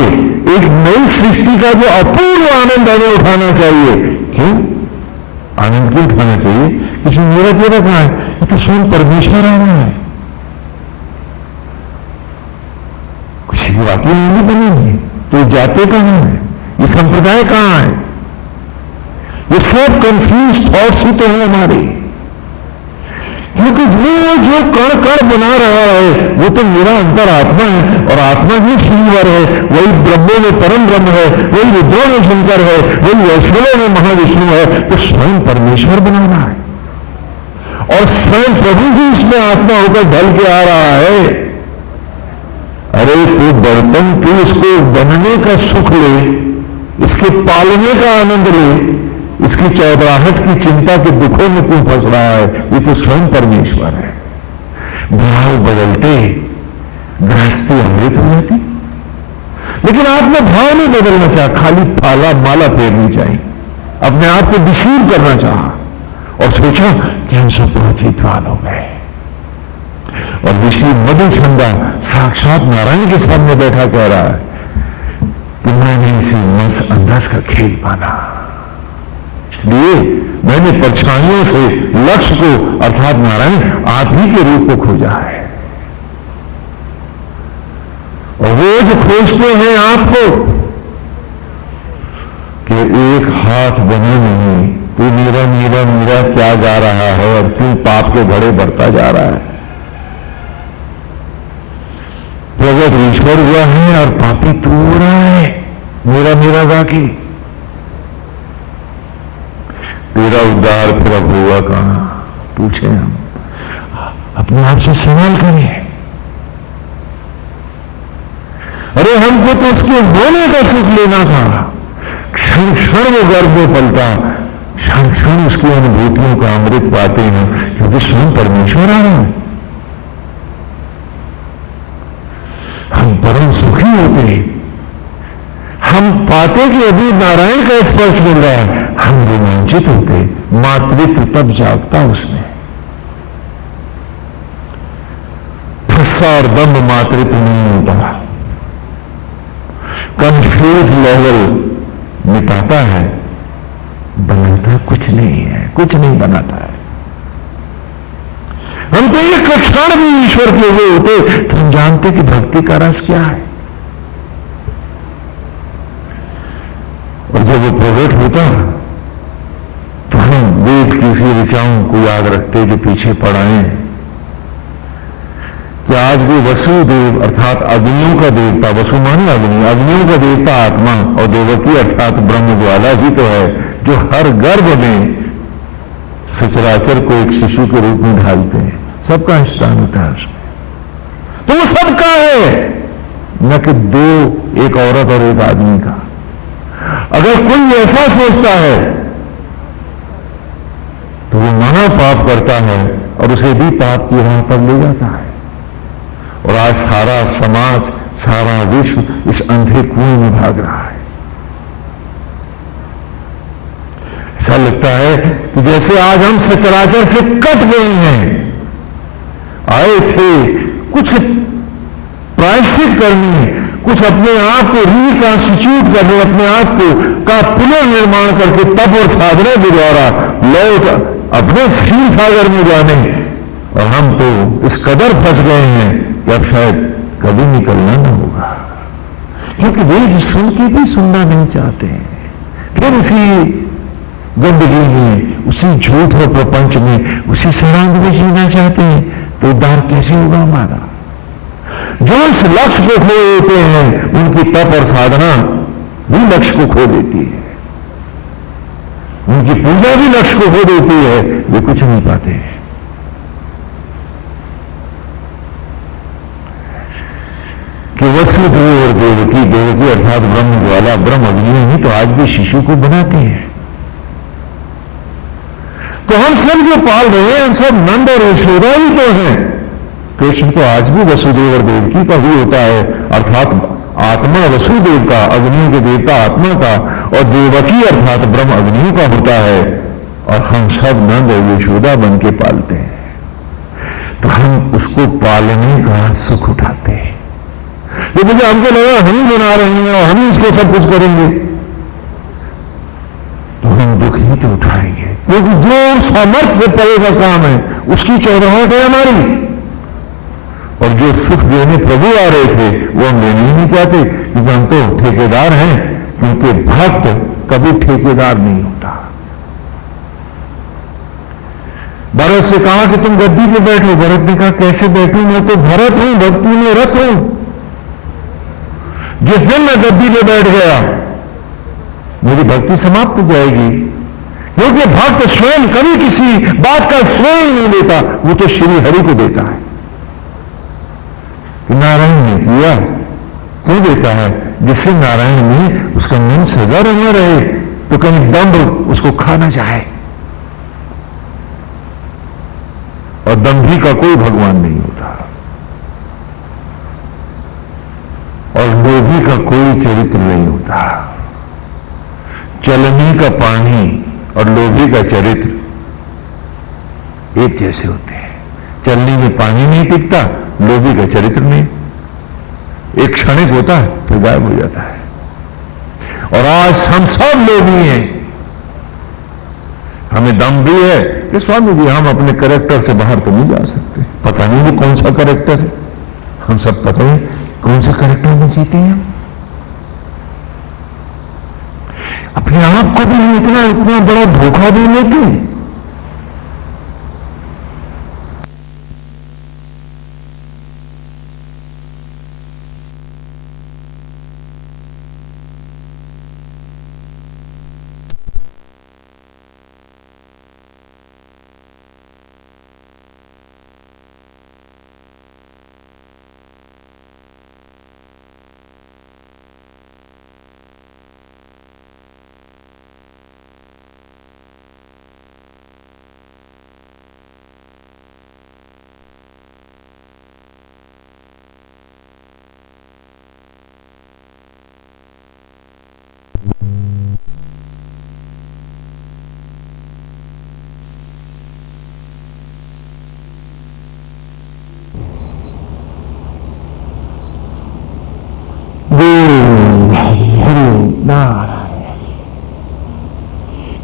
एक नई सृष्टि का जो अपूर्व आनंद हमें उठाना चाहिए। क्यों आनंद क्यों उठाना चाहिए? किसी मेरा तेरा कहां है? ये तो स्वयं परमेश्वर आ रहा है। किसी की वाकई नहीं बनी है तो जाते कहां है? ये संप्रदाय कहां है? ये सब कंफ्यूज थॉट्स ही तो है हमारे, क्योंकि वो जो कण कण बना रहा है वो तो मेरा अंतरात्मा है, और आत्मा ही श्रीवर है, वही ब्रह्मों में परम ब्रह्म है, वही रुद्रों में शंकर है, वही वैष्णवों में महाविष्णु है, तो स्वयं परमेश्वर बना रहा है, और स्वयं प्रभु ही इसमें आत्मा होकर ढल के आ रहा है। अरे तू बर्तन, तू इसको बनने का सुख ले, इसके पालने का आनंद ले, इसकी चौधराहट की चिंता के दुखों में क्यों फंस रहा है? ये तो स्वयं परमेश्वर है। भाव बदलते गृहस्थी अमृत हो जाती, लेकिन आपने भाव नहीं बदलना चाहा, खाली फाला माला फेरनी चाहिए, अपने आप को विशूर करना चाहा और सोचा कि हम सब बहुत विद्वान हो गए। और ऋषि मधुचंदा साक्षात नारायण के सामने बैठा कह रहा है कि मैंने इसे मस अंदाज का खेल माना, इसलिए मैंने परछाइयों से लक्ष्य को अर्थात नारायण आप ही के रूप को खोजा है। और वो जो खोजते हैं आपको कि एक हाथ बने नहीं, तू मेरा मेरा मेरा क्या गा रहा है और क्यों पाप के घड़े बढ़ता जा रहा है? प्रगट ईश्वर हुआ है और पापी तू हो रहा है मेरा मेरा गा के। तेरा उद्धार फिर अब हुआ कहां? पूछे हम, अपने आप से सवाल करें। अरे हमको तो उसके होने का सुख लेना था, क्षण क्षण वो गर्भ में पलता, क्षण क्षण उसकी अनुभूतियों का अमृत पाते हैं, क्योंकि स्वयं परमेश्वर आ रहा है। हम परम सुखी होते, हम पाते कि अभी नारायण का स्पर्श मिल रहा है, हम रोमांचित होते, मातृत्व तब जागता उसमें। ठस्सा और दम्भ मातृत्व नहीं होता, कंफ्यूज लेवल मिटाता है, बनाता कुछ नहीं है, कुछ नहीं बनाता है। हम तो एक क्षण भी ईश्वर के हुए होते तो हम जानते कि भक्ति का रस क्या है। और जब वो प्रकट होता तो हम वेद की उसी ऋचाओं को याद रखते जो पीछे पढ़ाए कि आज भी वसुदेव अर्थात अग्नियों का देवता, वसु माने अग्नि, अग्नियों का देवता आत्मा, और देवकी अर्थात ब्रह्म ज्वाला ही तो है जो हर गर्भ में सचराचर को एक शिशु के रूप में ढालते हैं। सबका स्थान होता है उसमें, तो वो सबका है, न कि दो, एक औरत और एक आदमी का। अगर कोई ऐसा सोचता है तो वो महा पाप करता है और उसे भी पाप की राह पर ले जाता है। और आज सारा समाज, सारा विश्व इस अंधे कुएं में भाग रहा है। ऐसा लगता है कि जैसे आज हम सचराचर से कट गए हैं, आए थे कुछ प्रायश्चित करने, कुछ अपने आप को रिकॉन्स्टिट्यूट करने, अपने आप को का पुनर्निर्माण करके तप और साधना के द्वारा लौट अपने क्षीर सागर में जाने, और हम तो इस कदर फंस गए हैं कि अब शायद कभी निकलना न होगा, क्योंकि वेद सुन के भी सुनना नहीं चाहते हैं। फिर उसी गंदगी में, उसी झूठ और प्रपंच में, उसी सरांग में जीना चाहते हैं, तो उद्धार कैसे होगा हमारा? जो इस लक्ष्य को खो देते हैं उनकी तप और साधना भी लक्ष्य को खो देती है, उनकी पूजा भी लक्ष्य को खो देती है, वे कुछ नहीं पाते हैं। कि वसुदेव और देवकी, देवकी अर्थात ब्रह्म ज्वाला, ब्रह्म अग्नि ही तो आज भी शिशु को बनाते हैं। तो हम सब जो पाल रहे हैं हम सब नंद और यशोदा ही तो हैं। कृष्ण तो आज भी वसुदेव और देवकी का ही होता है, अर्थात आत्मा वसुदेव का, अग्नि के देवता आत्मा का, और देवकी अर्थात ब्रह्म अग्नि का होता है, और हम सब नंद और यशोदा बन के पालते हैं। तो हम उसको पालने का सुख उठाते हैं। ये मुझे हमको लगा हम ही बना रहे हैं और हम ही इसको सब कुछ करेंगे, तो हम दुख ही तो उठाएंगे, क्योंकि जो सामर्थ्य से परे का काम है उसकी चौराहट है हमारी। और जो सुख देने प्रभु आ रहे थे वो हम लेने ही नहीं चाहते, क्योंकि हम तो ठेकेदार हैं, क्योंकि भक्त कभी ठेकेदार नहीं होता। भक्त ठेकेदार होता है, और ठेकेदार कभी ठेकेदार नहीं होता। भक्त ठेकेदार नहीं होता है, और ठेकेदार कभी ठेकेदार नहीं होता। तो हम सब नंद और यशोदा ही तो हैं। भरत से कहा कि तुम गद्दी पे बैठो। भरत ने कहा कैसे बैठूं, मैं तो भरत हूं, भक्ति में रत हूं। जिस दिन मैं गद्दी पे बैठ गया मेरी भक्ति समाप्त हो जाएगी, क्योंकि भक्त स्वयं कभी किसी बात का स्वयं नहीं देता, वो तो श्री हरि को देता है। नारायण ने किया, क्यों देता है? जिससे नारायण में उसका मन सदा रहा रहे, तो कहीं दंभ उसको खा ना जाए। और दंभी का कोई भगवान नहीं होता, और लोभी का कोई चरित्र नहीं होता। चलनी का पानी और लोभी का चरित्र एक जैसे होते हैं। चलनी में पानी नहीं टिकता, लोभी का चरित्र नहीं, एक क्षणिक होता है फिर गायब हो जाता है। और आज हम सब लोभी हैं। हमें दम भी है कि स्वामी जी हम अपने कैरेक्टर से बाहर तो नहीं जा सकते। पता नहीं वो कौन सा कैरेक्टर है, हम सब पता है कौन सा कैरेक्टर में जीते हैं। अपने आप को भी इतना इतना बड़ा धोखा दे लेते हैं।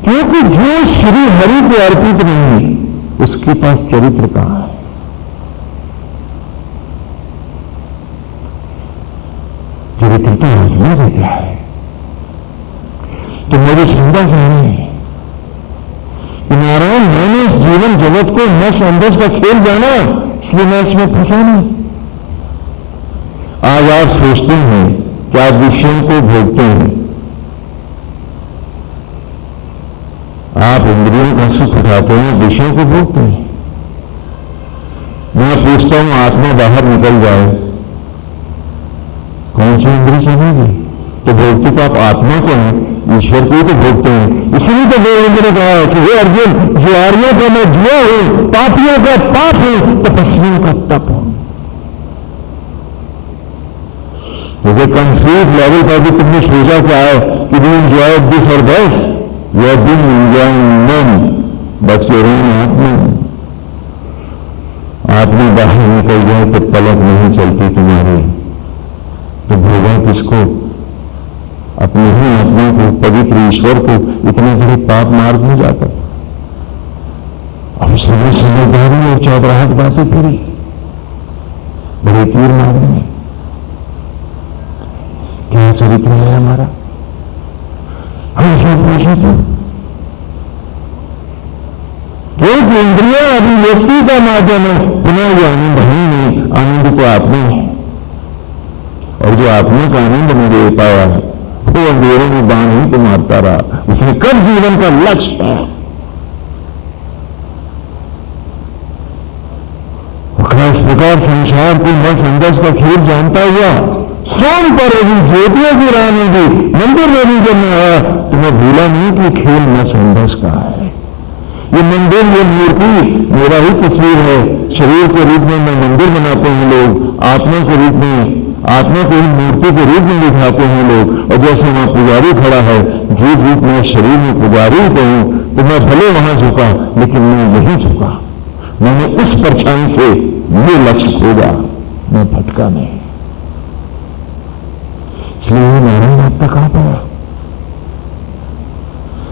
क्योंकि जो श्री हरि को अर्पित नहीं उसके पास चरित्र कहां है? चरित्र तो आत्मा देता है। तो मेरी चिंता क्या है कि नारायण मैंने इस जीवन जगत को नस अंदस का खेल जाना, इसलिए मैं इसमें फंसा नहीं। आज आप सोचते हैं कि आप विषयों को भोगते हैं, आप इंद्रियों का सुख उठाते हैं, विषयों को भोगते हैं। मैं पूछता हूं आत्मा बाहर निकल जाए, कौन सी इंद्रिय चलेगी? तो भोगते तो आप आत्मा को हैं, ईश्वर को ही तो भोगते हैं। इसलिए तो गोविंद ने कहा है कि हे अर्जुन, जो आर्यों का मैं जुआ हूं, पापियों का पाप हूं, तपस्वियों का तप हूं। मुझे कंफ्यूज लेवल पर भी तुमने सोचा क्या है कि वी एंजॉय दिस और that, you have been enjoying none but your own atma. आदमी बाहर निकल जाए तो पलक नहीं चलती तुम्हारी, तो भोगा किसको? अपने ही आत्मा को, पवित्र ईश्वर को इतने बड़े पाप मार्ग में जाकर अब सभी समझदारी और चौबराहट बातें फिरी बड़े तीर मारने में। क्या चरित्र है हमारा? हम सब पूछे तो एक इंद्रिया अभिव्यक्ति का माध्यम है, पुनः जो आनंद है नहीं, आनंद तो आत्मा है। और जो आत्मा का आनंद नहीं दे पाया वो अंधेरों में बाण ही तो मारता रहा। उसने कब जीवन का लक्ष्य पाया? इस प्रकार संसार को न संघर्ष का खेल जानता हुआ सोम पर भी ज्योतियों की राह में भी मंदिर में भी जब मैं आया तो मैं भूला नहीं कि खेल न संघर्ष का है। ये मंदिर, ये मूर्ति मेरा ही तस्वीर है। शरीर के रूप में मैं मंदिर बनाते हैं लोग, आत्मा के रूप में, आत्मा को ही मूर्ति के रूप में दिखाते हैं लोग। और जैसे वहां पुजारी खड़ा है, जीव रूप में शरीर में पुजारी तो हूं, तो मैं भले वहां झुका लेकिन मैं यही झुका। मैंने उस परछाई से ये लक्ष्य खोजा, मैं भटका नहीं। इसलिए नारायण आप तक आ पाया।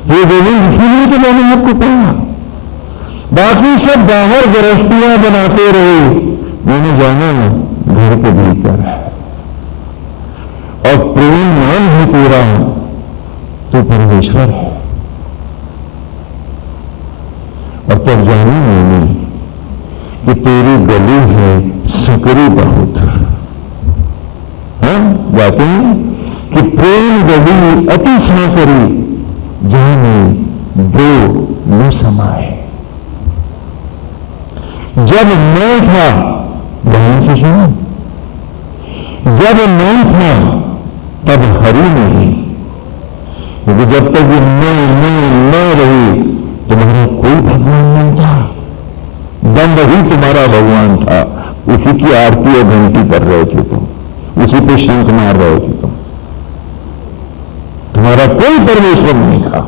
ये गोविंद, इसीलिए तो मैंने आपको पाया। बाकी सब बाहर गृहस्थियां बनाते रहे, मैंने जाना घर के भीतर है। और प्रेम नाम है तेरा तो परमेश्वर है। और पर जानी मैंने कि तेरी गली है सकरी बहुत। हाँ, जाते हैं कि प्रेम गली अति साकरी, जाने दो न समाए। जब मैं था, ध्यान से सुनो, जब मैं था तब हरि नहीं, क्योंकि जब तक ये मैं रही तुम्हारा कोई भगवान नहीं था। दंड ही तुम्हारा भगवान था, उसी की आरती और घंटी कर रहे थे तुम, उसी पे शंख मार रहे थे तुम, तुम्हारा कोई परमेश्वर नहीं था।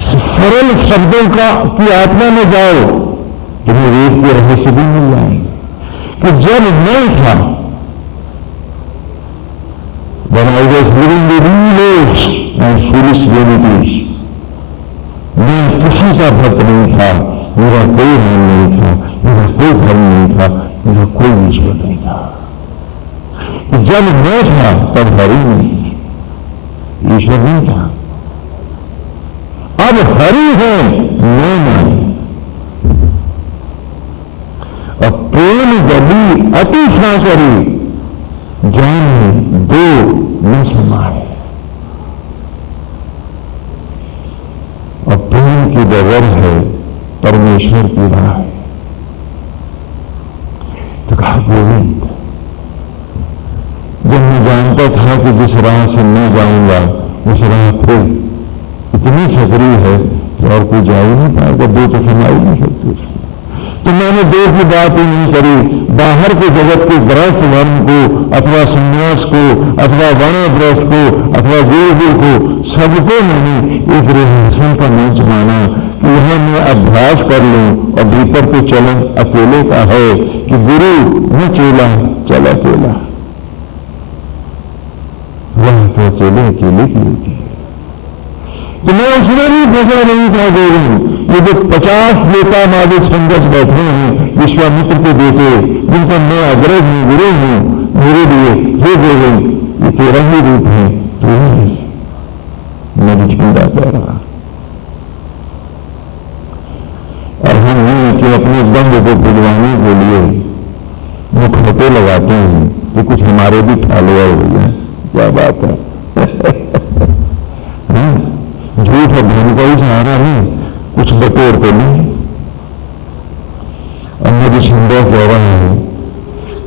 सरल शब्दों का की आत्मा में जाओ, तुम्हें वेद के रहस्य भी मिल जाएंगे कि जब मैं था, when I was living the real age and foolish vanities, मैं किसी का भक्त नहीं था, मेरा कोई नाम नहीं था, मेरा कोई धर्म नहीं था, मेरा कोई ईश्वर नहीं था। तो जब मैं था तब हरि नहीं, ईश्वर नहीं था। अब हरि है, मैं नहीं। अब प्रेम गली अति साकरी, जाने दो न समाए। और प्रेम की डगर है परमेश्वर की राह। तो कहा गोविंद, जब मैं जानता था कि जिस राह से मैं जाऊंगा उस राह फिर इतनी सकरी है कि और कोई जा ही नहीं पाएगा, दो तो समा ही नहीं सकते उसको। तो मैंने दो की बात ही नहीं करी, बाहर के जगत के गृहस्थ धर्म को अथवा संन्यास को अथवा वानप्रस्थ को अथवा गुरुकुल को, सबको मैंने एक रिहर्सल का मंच माना कि यहां मैं अभ्यास कर लूं। और भीतर तो चलन अकेले का है कि गुरु न चेला चल अकेला, वह तो अकेले अकेले की होती है। तो मैं उसमें भी फंसा नहीं था गोविंद। ये जो 50 नेता माधु छंदस बैठे हैं विश्वामित्र के बेटे, जिनका मैं अग्रज हूं, गुरु हूं, मेरे लिए हे गोविंद ये तेरा ही रूप है, तू ही मेरी झंडा कह रहा। और हम हैं कि अपने दंड को बुझवाने के लिए मुखौटे लगाते हैं कि कुछ हमारे भी ठालुआ हो गए। क्या बात है झूठ और धन का ही सहारा नहीं, कुछ बटोरते नहीं। और मेरी सुंदर कह रहा है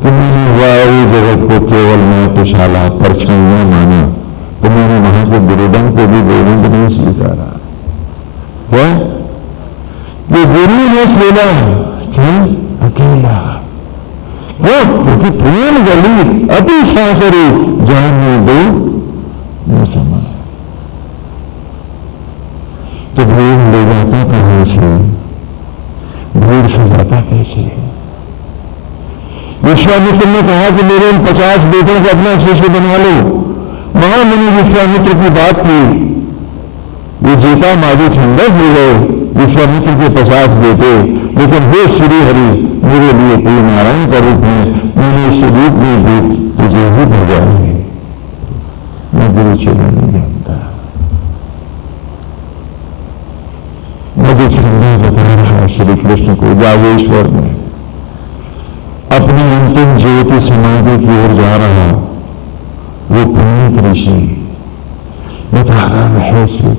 कि मैंने वायु जगत को केवल नाट्यशाला पर छाया माना, तो मैंने वहां के गुरुदम को भी गोविंद नहीं स्वीकारा। क्या ये गुरु ने सुना चल अकेला, क्योंकि प्रेम गली अति साकरी, जाने दो न समाए। तो भीड़ ले जाता कहां से, भीड़ से जाता कैसे है? विश्वामित्र ने कहा कि मेरे इन 50 बेटों को अपना शिष्य बना लो। वहां मैंने विश्वामित्र की बात की, ये जीता माधु छंदस हो गए विश्वामित्र के 50 बेटे। लेकिन हे श्री हरि, मेरे लिए कोई नारायण का रूप है, मैंने इस रूप में भी तुझे ही भेजा है। मैं गुरु चेला नहीं जानता। मधु छंदा बता रहा श्री कृष्ण को, जागेश्वर में अपनी अंतिम ज्योति समाधि की ओर जा रहा वो पुण्य ऋषि बता रहा रहस्य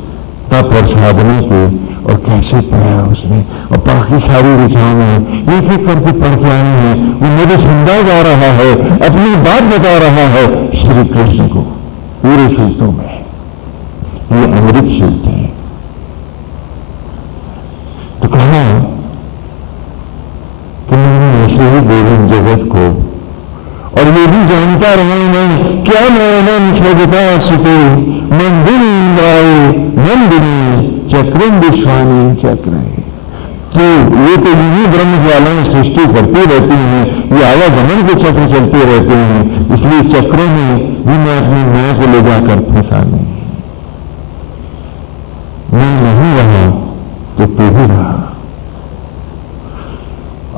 तप और साधना को, और कैसे पढ़ा उसने। और बाकी सारी ऋचाओं में एक एक करके पढ़ के आए हैं। वो मेरे छंदा गा रहा है, अपनी बात बता रहा है श्री कृष्ण को पूरे सूक्तों में। ये अमृत सूक्त है। तो कहा कि मैंने ऐसे ही गोविंद जगत को, और ये भी जानता रहा मैं क्या नयनम छगता सुते मंदिर इंद्राए नंदिनी चक्रम विश्वानी चक्र। तो ये तो यही ब्रह्म ज्वालाएं सृष्टि करती रहती हैं, ये आवागमन के चक्र चलते रहते हैं, इसलिए चक्रों में भी मैं अपनी माया को ले जाकर फंसा नहीं। मैं नहीं रहा तो तू ही रहा।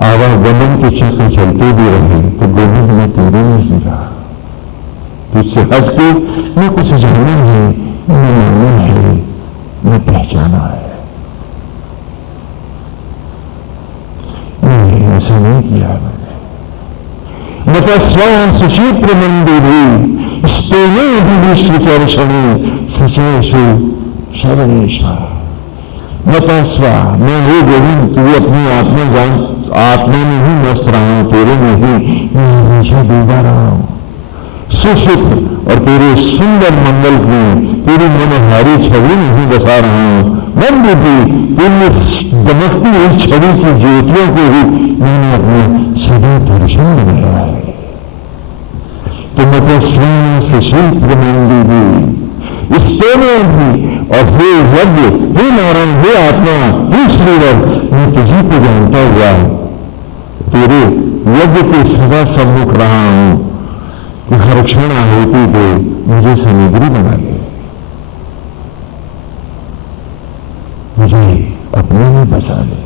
आवागमन के चक्र चलते भी रहे तो गोविंद में तेरे नहीं रहा। तुझसे हटके मैं कुछ जाना है, मैं माना है, मैं पहचाना है। मतस्वां सुशीप्र मंदिरी स्तेने विश्वचर्षणी सचेषु शरणेशा। मतस्वा, मैं हे गोविंद तू अपनी आत्मा जान, आत्मा में ही मस्त रहा हूं, तेरे में ही मैं हमेशा डूबा रहा हूं। सुसुख और तेरे सुंदर मंगल में तेरी मनोहारी छवि में ही बसा रहा हूं। मन भी तेरी दमकती हुई छवि की ज्योतियों को ही मैंने अपने सदा दर्शन लगाया है। तो मतस्वां सुशीप्र मंदिरी इससे में भी, और हे यज्ञ, हे नारायण, हे आत्मा, हे श्रीवर, मैं तुझी को जानता हुआ तेरे यज्ञ के सदा सम्मुख रहा हूं कि हर क्षण आहुति दे मुझे समुद्री बना ले, मुझे अपने में बसा ले।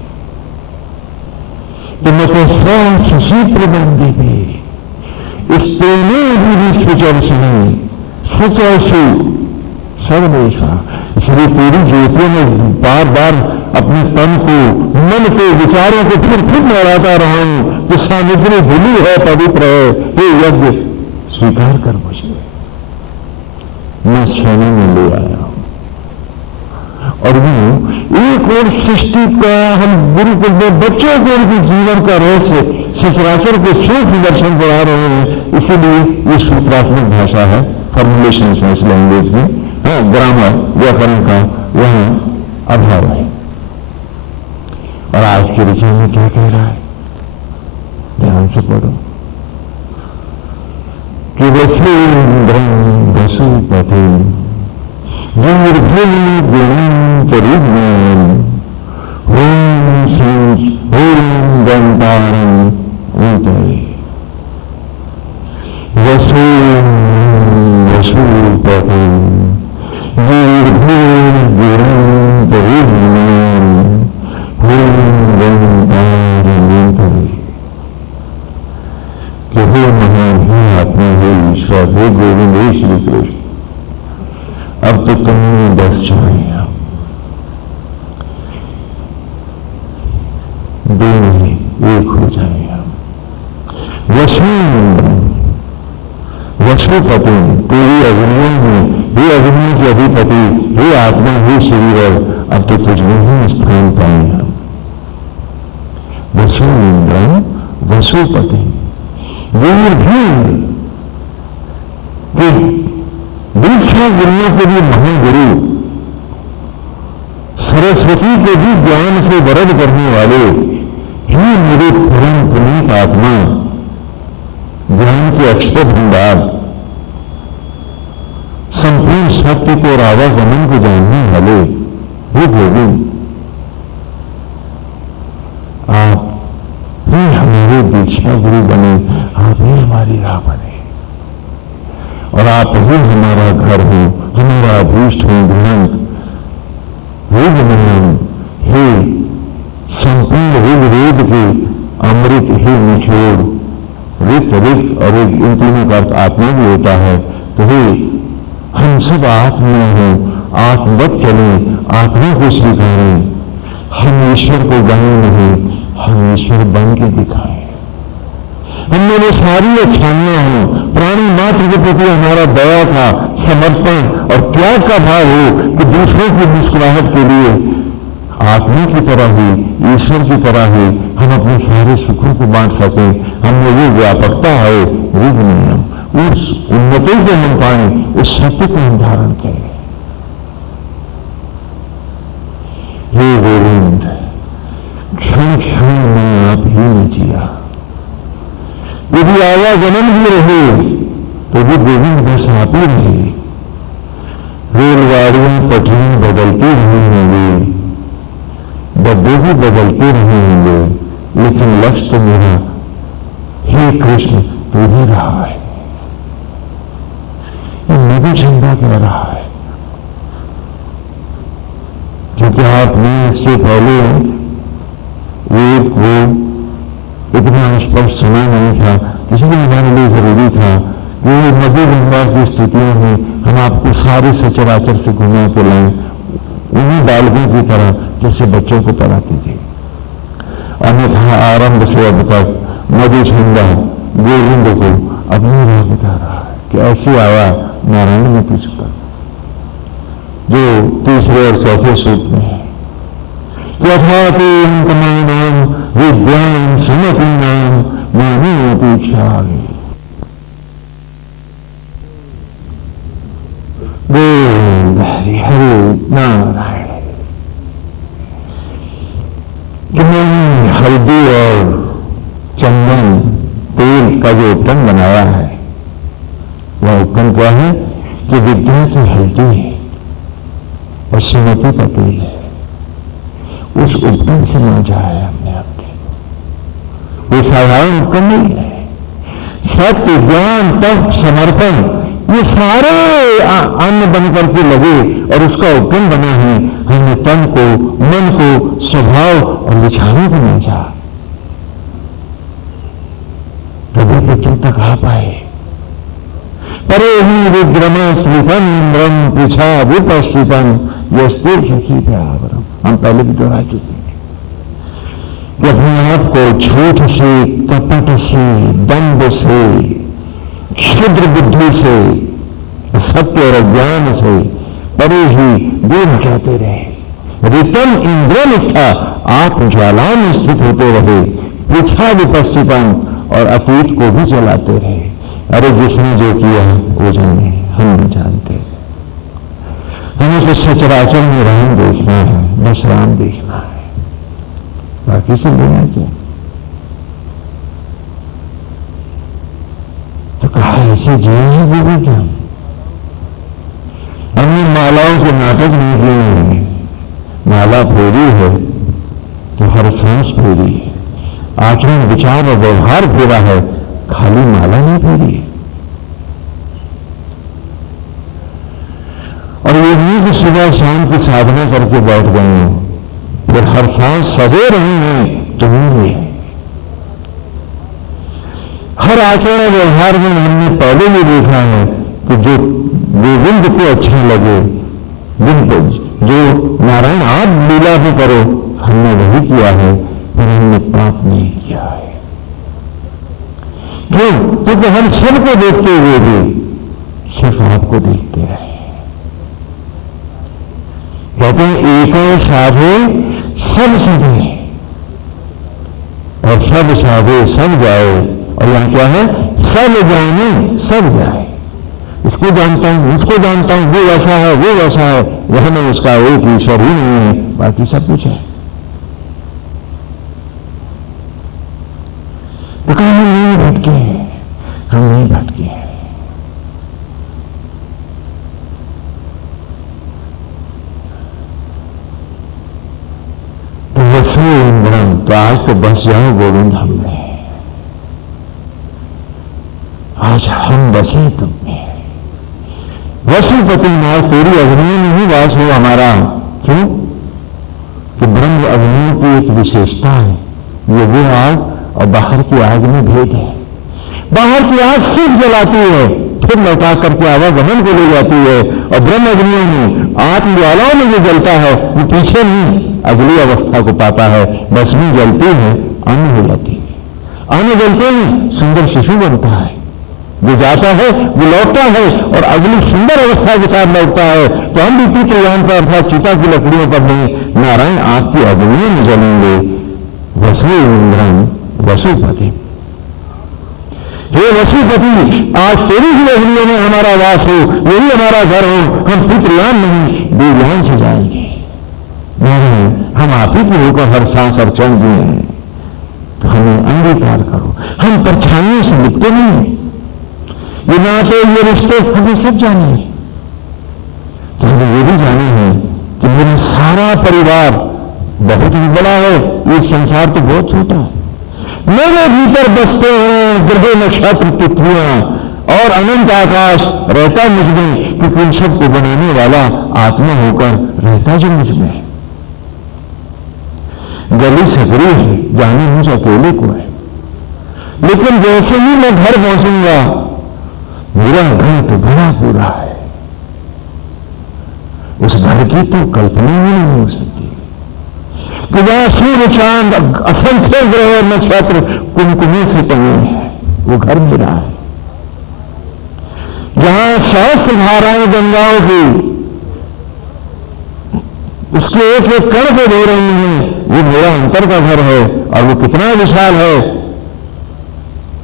तो मतस्वां सुशीप्र मंदिरी स्तेने विश्वचर्षणी सचेषु सर्वेशा। इसलिए तेरी ज्योतियों में बार बार अपने तन को, मन को, विचारों को फिर लहराता रहा हूं कि सामुद्री धुली है, पवित्र है। हे यज्ञ स्वीकार कर मुझे, मैं श्रेणी में ले आया हूं। और यूं एक और सृष्टि का हम गुरुकुल में बच्चों को उनके जीवन का रहस्य सचराचर के सूक्ष्म दर्शन करा रहे हैं। इसीलिए ये सूत्रात्मक भाषा है, फॉर्मुलेशन है इस लैंग्वेज में। हाँ, ग्रामर, व्याकरण का वहां अभाव है। और आज के विचार में क्या कह रहा है, ध्यान से पढ़ो कि वसुन्द्रं वसुपति वीर्भुं गुणंतरिज्ञान ओम गंतारं ऊतये वसुपति हे गोविंद, हे श्री कृष्ण, अब तो तुम 10 जाए, दोनों एक हो जाए। वसुपति तेरी अग्नियों में, हे अग्नि के अधिपति, हे आत्मा, हे शरीर, अब तो तुझ में ही स्थान पाए हम। वसुन्द्रम वसुपति वीर दीक्षा गिरने के भी महागुरु, सरस्वती को भी ज्ञान से वरद करने वाले, ही मेरे परम पुनीत आत्मा, ज्ञान के अक्षर भंडार, संपूर्ण सत्य को और आवागमन को जानने वाले, हे गोविंद, आप ही हमारे दीक्षा गुरु बने, आप ही हमारी राह बने, और आप ही हमारा घर हो, हमारा अभीष्ट हो, ध्यान वेद, हे संपूर्ण वेद के अमृत, हे निचोड़, रित और इन तीनों का अर्थ आत्मा भी होता है। तो हे हम सब आत्मा हो, आत्मवत चले, आत्मा को स्वीकारें, हम ईश्वर को बने नहीं, हम ईश्वर बन के दिखाएं। हमने वो सारी अच्छाइयां हो, प्राणी मात्र के प्रति हमारा दया का, समर्पण और त्याग का भाव हो कि दूसरों की मुस्कुराहट के लिए आत्मा की तरह ही, ईश्वर की तरह ही हम अपने सारे सुखों को बांट सकें। हमने वो व्यापकता है, रिग नियम, उस उन्नति को हम पाए, उस सत्य को हम धारण करें। हे गोविंद, क्षण क्षण में आप ही ने जिया, यदि आवागमन भी रहे तो भी गोविंद बस आप ही रहे। रेलगाड़ियां पटरियां बदलती रही होंगी, डब्बे भी बदलते रहे होंगे, लेकिन लक्ष्य तो मेरा हे कृष्ण तू ही रहा है। ये नदी झंडा कह रहा है, क्योंकि आपने इससे पहले वेद को इतना स्पष्ट सुना नहीं था, इसलिए हमारे लिए जरूरी था कि नदी गंगा की स्थितियों में हम आपको सारे सचराचर से घुमा के लाएं, उन्हीं बालकों की तरह जैसे बच्चों को पढ़ाते थे। अन्यथा आरंभ से अब तक नदी छंदा गोविंद को अपनी राह बता रहा है कि ऐसी आवाज नारायण ने तुझ पर, जो तीसरे और चौथे सूत्र में है, यथापि नाम विद्याम सुमति नाम मानी अपेक्षा आगे। हरि हरि नारायण। कि मैंने हल्दी और चंदन तेल का जो उपकरण बनाया है, वह उपकरण क्या है कि विद्या की हल्दी है और सुमति का तेल है। उस उपकरण से मांझा है हमने आपके, वो साधारण उपकरण नहीं है। सत्य, ज्ञान, तप, समर्पण, ये सारे अन्न बन करके लगे और उसका उपकरण बना है। हमने तन को, मन को, स्वभाव और विचारों को मांझा, तभी तो तुम तक आ पाए। परे ही विग्रमा श्रीफन इंद्रम पृछा विपस्थितम यस्ते सखी प्यावरम। हम पहले भी दोहरा चुके हैं कि अपने आप को झूठ से, कपट से, दंभ से, क्षुद्र बुद्धि से, सत्य और अज्ञान से परे ही दूर हटाते रहे। ऋतम इंद्रनिष्ठा, आप ज्वाला में स्थित होते रहे। पृछा विपस्थितम, और अतीत को भी जलाते रहे। अरे जिसने जो किया वो जाने, हम नहीं जानते। हमें तो सचराचर में राम देखना है, बस राम देखना है, बाकी सब लेना क्या। तो कहा ऐसे जीवन बोले क्या। हमने मालाओं के नाटक नहीं किए हैं। माला फेरी है तो हर सांस फेरी है, आचरण, विचार और व्यवहार फेरा है, खाली माला नहीं फेरी है। और ये नहीं कि सुबह शाम की साधना करके बैठ गए हैं, फिर हर सांस सजे रही हैं तुम्हें। हर आचरण व्यवहार में हमने पहले भी देखा है कि जो गोविंद को अच्छा लगे, जो नारायण आप लीला भी करो, हमने वही किया है, फिर हमने पाप नहीं किया है। क्यों? क्योंकि हम सबको देखते हुए भी सिर्फ आपको देखते रहे। कहते हैं एक साधे सब साधे और सब साधे सब जाए। और यहां क्या है? सब जाने सब जाए। इसको जानता हूं, उसको जानता हूं, वो वैसा है, वो वैसा है, वह में उसका एक ईश्वर ही नहीं है, बाकी सब कुछ है। तो कहीं हम नहीं भटके हैं, हम नहीं भटके हैं। तो वसु इंद्रम, तो आज तो बस जाओ गोविंद हमने, आज हम बसे तुम में। वसुपति नाथ, तेरी अग्नि में ही वास हो हमारा। क्यों? कि ब्रह्म अग्नि की एक विशेषता है, ये वो आग और बाहर की आग में भेद है। बाहर की आग सिर्फ जलाती है, फिर लौटा करके आवागमन को ले जाती है। और ब्रह्म अग्नियों में, आत्मज्वालाओं में जो जलता है वो पीछे नहीं अगली अवस्था को पाता है। भस्मी जलती है, अन्न हो जाती है। अन्न जलते ही सुंदर शिशु बनता है, जो जाता है वो लौटता है और अगली सुंदर अवस्था के साथ लौटता है। तो हम भी पितृयान पर अर्थात चिता की लकड़ियों पर नहीं, नारायण आपकी अग्नि में जलेंगे। वसु इंद्रम वसुपति, हे वसुपति, आज तेरी ही अग्नियों में हमारा वास हो, यही हमारा घर हो। हम पितृयान नहीं देवयान से जाएंगे। नारायण, हम आप ही के होकर हर सांस और क्षण दिए हैं, तो हमें अंगीकार करो। हम परछाइयों से लिपटे नहीं, ये नाते, ये रिश्ते हमें सब जाने। तो हमें ये भी जाने हैं कि मेरा सारा परिवार बहुत ही बड़ा है, ये संसार तो बहुत छोटा है। मेरे भीतर बसते हैं ग्रह, नक्षत्र, पृथ्वियां और अनंत आकाश रहता मुझ में, क्योंकि इन सबको बनाने वाला आत्मा होकर रहता जो मुझ में। गली सकरी है, जाने मुझ अकेले को है, लेकिन जैसे ही मैं घर पहुंचूंगा, मेरा घर तो बड़ा पूरा है, उस घर की तो कल्पना ही नहीं हो सकती। कि जहां सूर्य, चांद, असंख्य ग्रह और नक्षत्र कुमकुमी से टंगे हैं, वो घर मेरा है। जहां सहस्त्र धाराएं गंगाओं की उसके एक एक कण को दे रही हैं, वो मेरा अंतर का घर है। और वो कितना विशाल है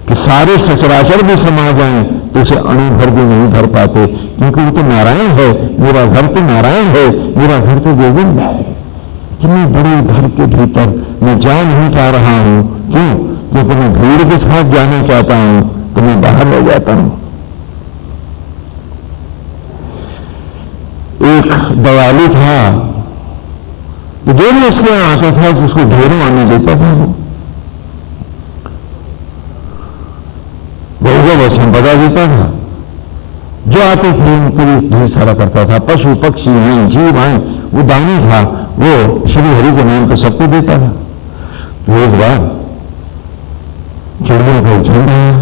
कि सारे सचराचर भी समा जाएं तो उसे अणु भर भी नहीं भर पाते, क्योंकि वो तो नारायण है। मेरा घर तो नारायण है, मेरा घर तो गोविंद है। इतने बड़े घर के भीतर मैं जा नहीं पा रहा हूं। क्यों? क्योंकि मैं भीड़ के साथ जाना चाहता हूं तो मैं बाहर ले जाता हूं। एक दयालु था, जो भी उसके यहां आता था तो उसको ढेरों आने देता था। वो संपदा देता था, जो आते थे उनको भी ढेर सारा करता था। पशु पक्षी हैं, जीव हैं, वो दानी था, वो श्री हरि के नाम पर सबको देता था। तो एक बार चिड़ियों को झुंड आया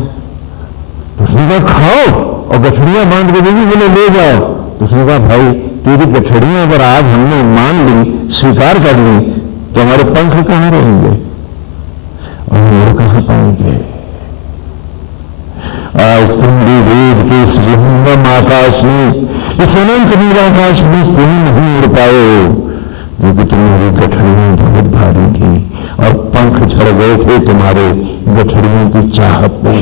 तो उसने कहा खाओ, और गठड़ियां बांध के देगी, बोले ले जाओ। तो उसने कहा भाई तेरी गठड़ियां अगर आज हमने मान ली, स्वीकार कर ली, तो हमारे पंख कहां रहेंगे और वो कहां पाएंगे? आज तुम भी वेद के इस विहंगम आकाश में, इस अनंत नीलाकाश में तुम नहीं उड़ पाए हो, क्योंकि तुम्हारी गठड़ियां बहुत भारी थी और पंख झड़ गए थे तुम्हारे गठड़ियों की चाहत में।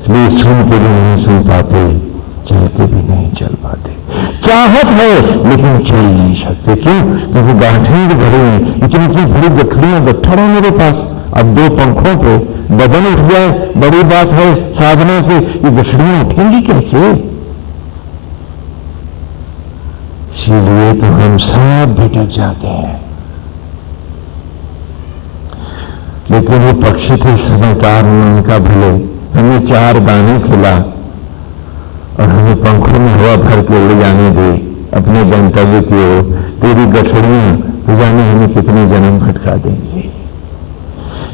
इसलिए सुन के भी नहीं सुन पाते, चल के भी नहीं चल पाते। चाहत है लेकिन चल नहीं सकते। क्यों? क्योंकि गांठें भी भरे हैं, इतनी इतनी बड़ी गठड़ियां, गट्ठर है मेरे पास। अब दो पंखों पे बदन उठ जाए, बड़ी बात है साधना की, ये गठड़ियां उठेंगी कैसे? इसीलिए तो हम सब भटक जाते हैं। लेकिन वो पक्षी थे समझदार, उनका भले हमें 4 दाने खिला और हमें पंखों में हवा भर के उड़ जाने दे अपने गंतव्य की ओर। तेरी गठड़ियां तो जाने हमें कितने जन्म भटका देंगे।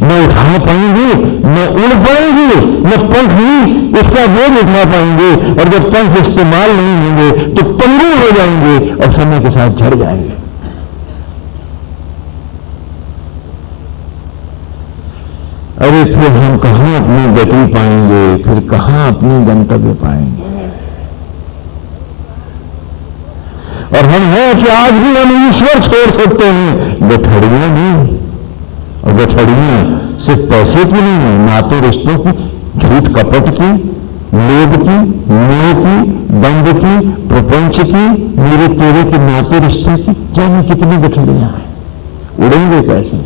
न उठा पाएंगे, न उड़ पाएंगे, न पंख ही इसका बोझ उठा पाएंगे। और जब पंख इस्तेमाल नहीं होंगे तो पंगु हो जाएंगे और समय के साथ झड़ जाएंगे। अरे फिर हम कहां अपनी गति पाएंगे, फिर कहां अपनी गंतव्य पाएंगे? और हम हैं कि आज भी हम ईश्वर छोड़ सकते हैं, गठड़ियां नहीं। और गठड़ियां सिर्फ पैसे की नहीं है, नाते रिश्तों की, झूठ कपट की, लोभ की, मोह की, दंड की, प्रपंच की, मेरे तेरे के नाते रिश्तों की, जाने कितनी गठड़ियां हैं। उड़ेंगे कैसे?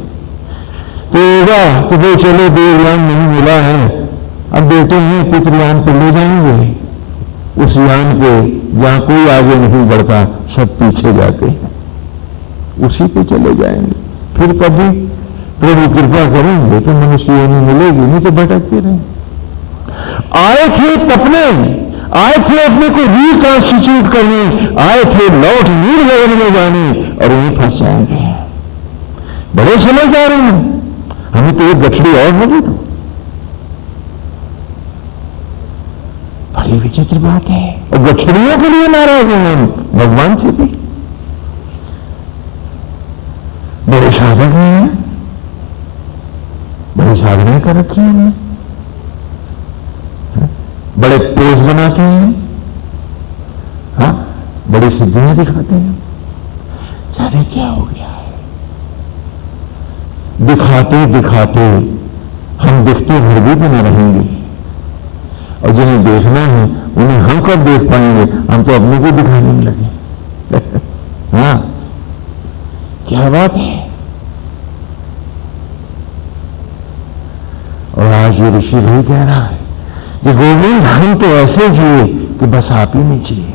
तो तो भाई चलो देवयान नहीं मिला है, अब बेटे हैं पितृयान पे ले जाएंगे, उस यान पे जहां कोई आगे नहीं बढ़ता, सब पीछे जाते हैं, उसी पे चले जाएंगे। फिर कभी प्रभु कृपा करेंगे तो मनुष्य योनि मिलेगी, नहीं तो भटकते रहेंगे। आए थे तपने, आए थे अपने को रिकॉन्स्टिट्यूट करने, आए थे लौट नीर गगन में जाने, और वहीं फंस जाएंगे। बड़े समझदार हैं, हमें तो एक गठड़ी और मिली तो बड़ी विचित्र बात है। और गठड़ियों के लिए नाराज हैं हम भगवान से भी। बड़े साधक हैं, बड़ी साधनाएं कर रखी हैं हमने, बड़े पोज बनाते हैं, हाँ बड़ी सिद्धियां दिखाते हैं। जाने क्या हो गया है? दिखाते दिखाते हम दिखते भर भी बना रहेंगे, और जिन्हें देखना है उन्हें हम कब देख पाएंगे? हम तो अपने को दिखाने में लगे। हाँ क्या बात है। और आज ये ऋषि वही कह रहा है कि गोविंद हम तो ऐसे जिए कि बस आप ही नहीं चाहिए।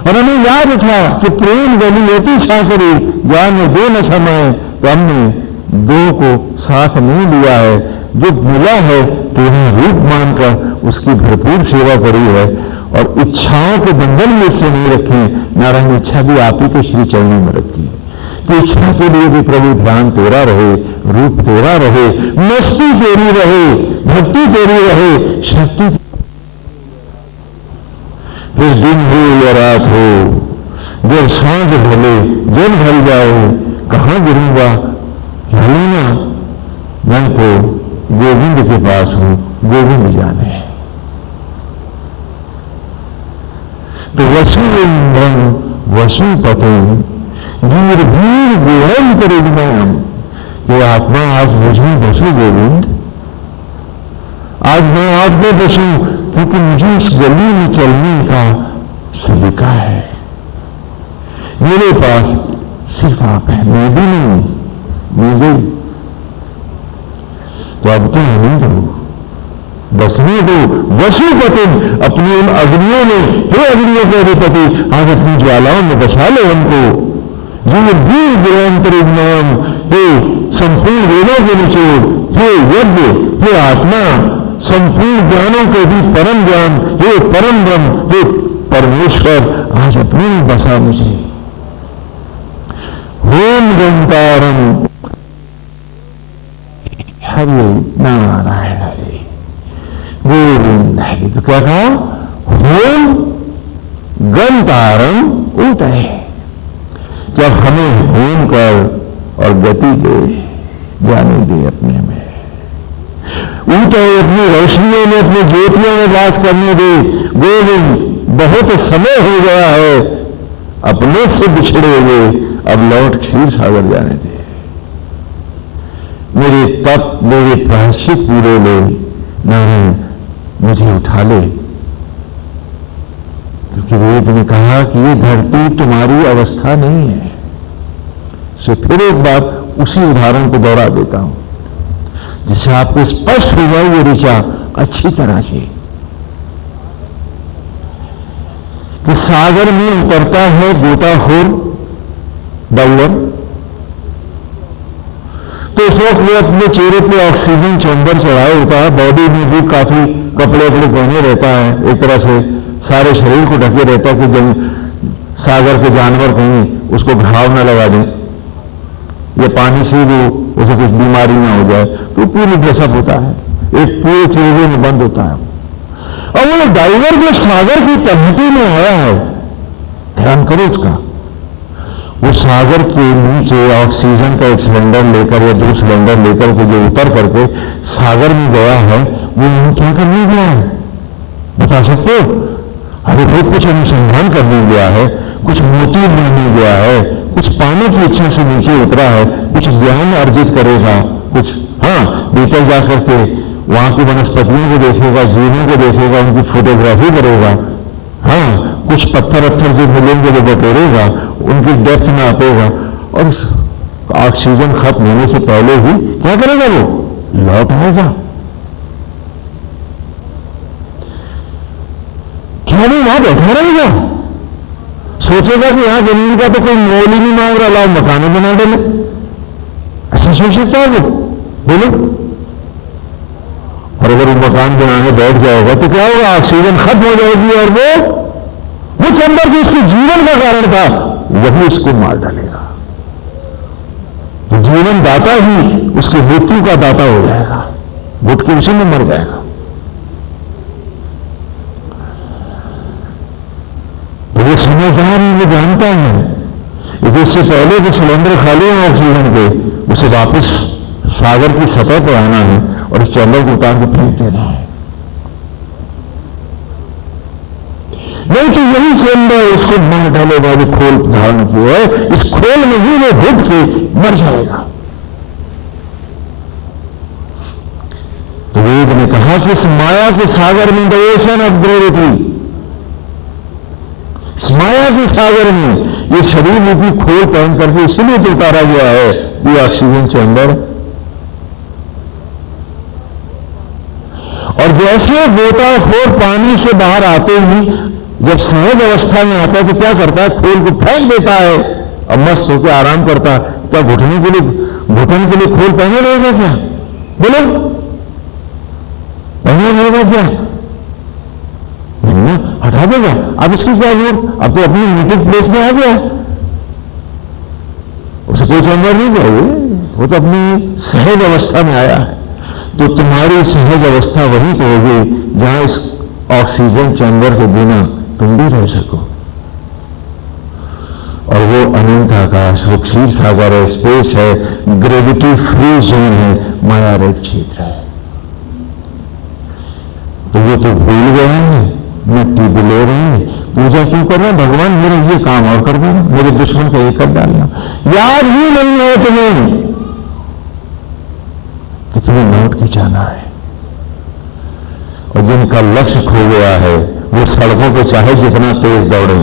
और हमें याद था कि प्रेम गली होती साकरी जान में दो न समय, तो हमने दो को साथ नहीं लिया है। जो मिला है तेरा रूप मानकर उसकी भरपूर सेवा करी है, और इच्छाओं के बंधन में से नहीं रखे। नारायण इच्छा भी आप ही के श्री चरणों में रखी है कि इच्छा के लिए भी प्रभु ध्यान तेरा रहे, रूप तेरा रहे, मस्ती तेरी रहे, भक्ति तेरी रहे, शक्ति। फिर दिन हो या रात हो, जब सांझ ढले जब ढल जाए, कहां गिरूंगा? लेना मैं तो गोविंद के पास तो वसुइंद्रम वसुपते वीर वीर गोरंतरिज्ञान, ये आत्मा आज मुझे बसू गोविंद, आज मैं आप में बसू, क्योंकि मुझे इस गली में चलने का सलीका है। मेरे पास सिर्फ आप है, मैं भी नहीं, मैं गई तो अब तो आनंद हो, बसने दो। वसुपति अपनी उन अग्नियों में, हे अग्नियों के अधिपति, आज अपनी ज्वालाओं में बसा लो हमको। ये वीर गुणांतरिज्ञान, हे संपूर्ण वेदों के निचोड़, हे यज्ञ, हे आत्मा, संपूर्ण ज्ञानों के भी परम ज्ञान, हे परम ब्रह्म, हे परमेश्वर, आज अपने बसा मुझे। ओम गंतारम हरे नारायण हरे गोविंद हरे। तो क्या कहा? होम गंतारम ऊतय, जब हमें होम कर और गति दे, जाने दे अपने में, ऊतय अपनी रोशनियों में, अपनी ज्योतियों में वास करने दे। गोविंद बहुत समय हो गया है अपने से बिछड़े हुए, अब लौट क्षीर सागर जाने दे। मेरे तप, मेरे प्रायश्चित पूरे ले, नारायण मुझे उठा ले। क्योंकि वेद ने कहा कि ये धरती तुम्हारी अवस्था नहीं है। सो फिर एक बात उसी उदाहरण को दोहरा देता हूं, जिससे आपको स्पष्ट हो जाए ये ऋचा अच्छी तरह से, कि सागर में उतरता है गोताखोर डाइवर, तो उस वक्त वो अपने चेहरे पे ऑक्सीजन चैम्बर चढ़ाए होता है, बॉडी में भी काफी कपड़े वपड़े पहने रहता है, एक तरह से सारे शरीर को ढके रहता है कि जब सागर के जानवर कहीं उसको घाव न लगा दें या पानी से वो उसे कुछ बीमारी ना हो जाए, तो पूरी ड्रेसअप होता है, एक पूरे चेहरे में बंद होता है। और वो डाइवर जो सागर की तलहटी में आया है, ध्यान करो उसका, वो सागर के नीचे ऑक्सीजन का एक सिलेंडर लेकर या 2 सिलेंडर लेकर के जो उतर करके सागर में गया है, वो नहीं क्या करने गया है बता सकते हो? अरे वो कुछ अनुसंधान करने गया है, कुछ मोती लेने गया है, कुछ पाने की इच्छा से नीचे उतरा है, कुछ ज्ञान अर्जित करेगा, कुछ भीतर जाकर के वहां की वनस्पतियों को देखेगा, जीवों को देखेगा, उनकी फोटोग्राफी करेगा, कुछ पत्थर जो मिलेंगे वो बटोरेगा, उनकी डेप्थ में आपेगा, और ऑक्सीजन खत्म होने से पहले ही क्या करेगा? वो लौट आएगा। क्या नहीं वहां बैठा रहेगा, सोचेगा कि यहां जमीन का तो कोई मोल ही नहीं मांग रहा, लाओ मकान बना दे। ऐसा सोच सकता है वो? बोलो। और अगर वो मकान बनाने बैठ जाएगा तो क्या होगा? ऑक्सीजन खत्म हो जाएगी और वो चैम्बर जो उसके जीवन का कारण था वही उसको मार डालेगा। तो जीवन दाता ही उसकी मृत्यु का दाता हो जाएगा, घुट के उसी में मर जाएगा। तो वो समझदार है, वो जानता है कि इससे पहले कि सिलेंडर खाली है ऑक्सीजन के, उसे वापस सागर की सतह पर आना है और इस चैम्बर को उतार के फेंक देना है। नहीं तो यही चैम्बर उसको मार डालेगा जो खोल धारण किया है, इस खोल में ही वो घुट के मर जाएगा। तो वेद ने कहा कि इस माया के सागर में दवेशन अपग्रेविटी, इस माया के सागर में ये शरीर रूपी खोल पहन करके इसलिए तो उतारा गया है ये ऑक्सीजन चैम्बर। और जैसे गोताखोर पानी से बाहर आते ही जब सहज अवस्था में आता है तो क्या करता है? खोल को फेंक देता है और मस्त होकर आराम करता है। क्या घुटने के लिए खोल पहने रहेगा क्या? बोलो, पहने रहेगा क्या? नहीं, हटा देगा। अब इसकी क्या जरूरत? अब तो अपनी नेटिव प्लेस में आ गया, उसे कोई चैम्बर नहीं चाहिए, वो तो अपनी सहज अवस्था में आया है। तो तुम्हारी सहज अवस्था वही तो होगी जहां इस ऑक्सीजन चैम्बर के बिना तुम भी रह सको। और वो अनंत आकाश, वो क्षीर सागर है, स्पेस है, ग्रेविटी फ्री जोन है, माया रहित क्षेत्र है। तो ये तो भूल गए हैं, मिट्टी बिले रहे हैं, पूजा क्यों कर रहे हैं? भगवान मेरे ये काम और कर देना, मेरे दुश्मन को ये कर डालना। याद ही नहीं है तुम्हें कि तुम्हें लौट के जाना है। और जिनका लक्ष्य खो गया है वो सड़कों पे चाहे जितना तेज दौड़े,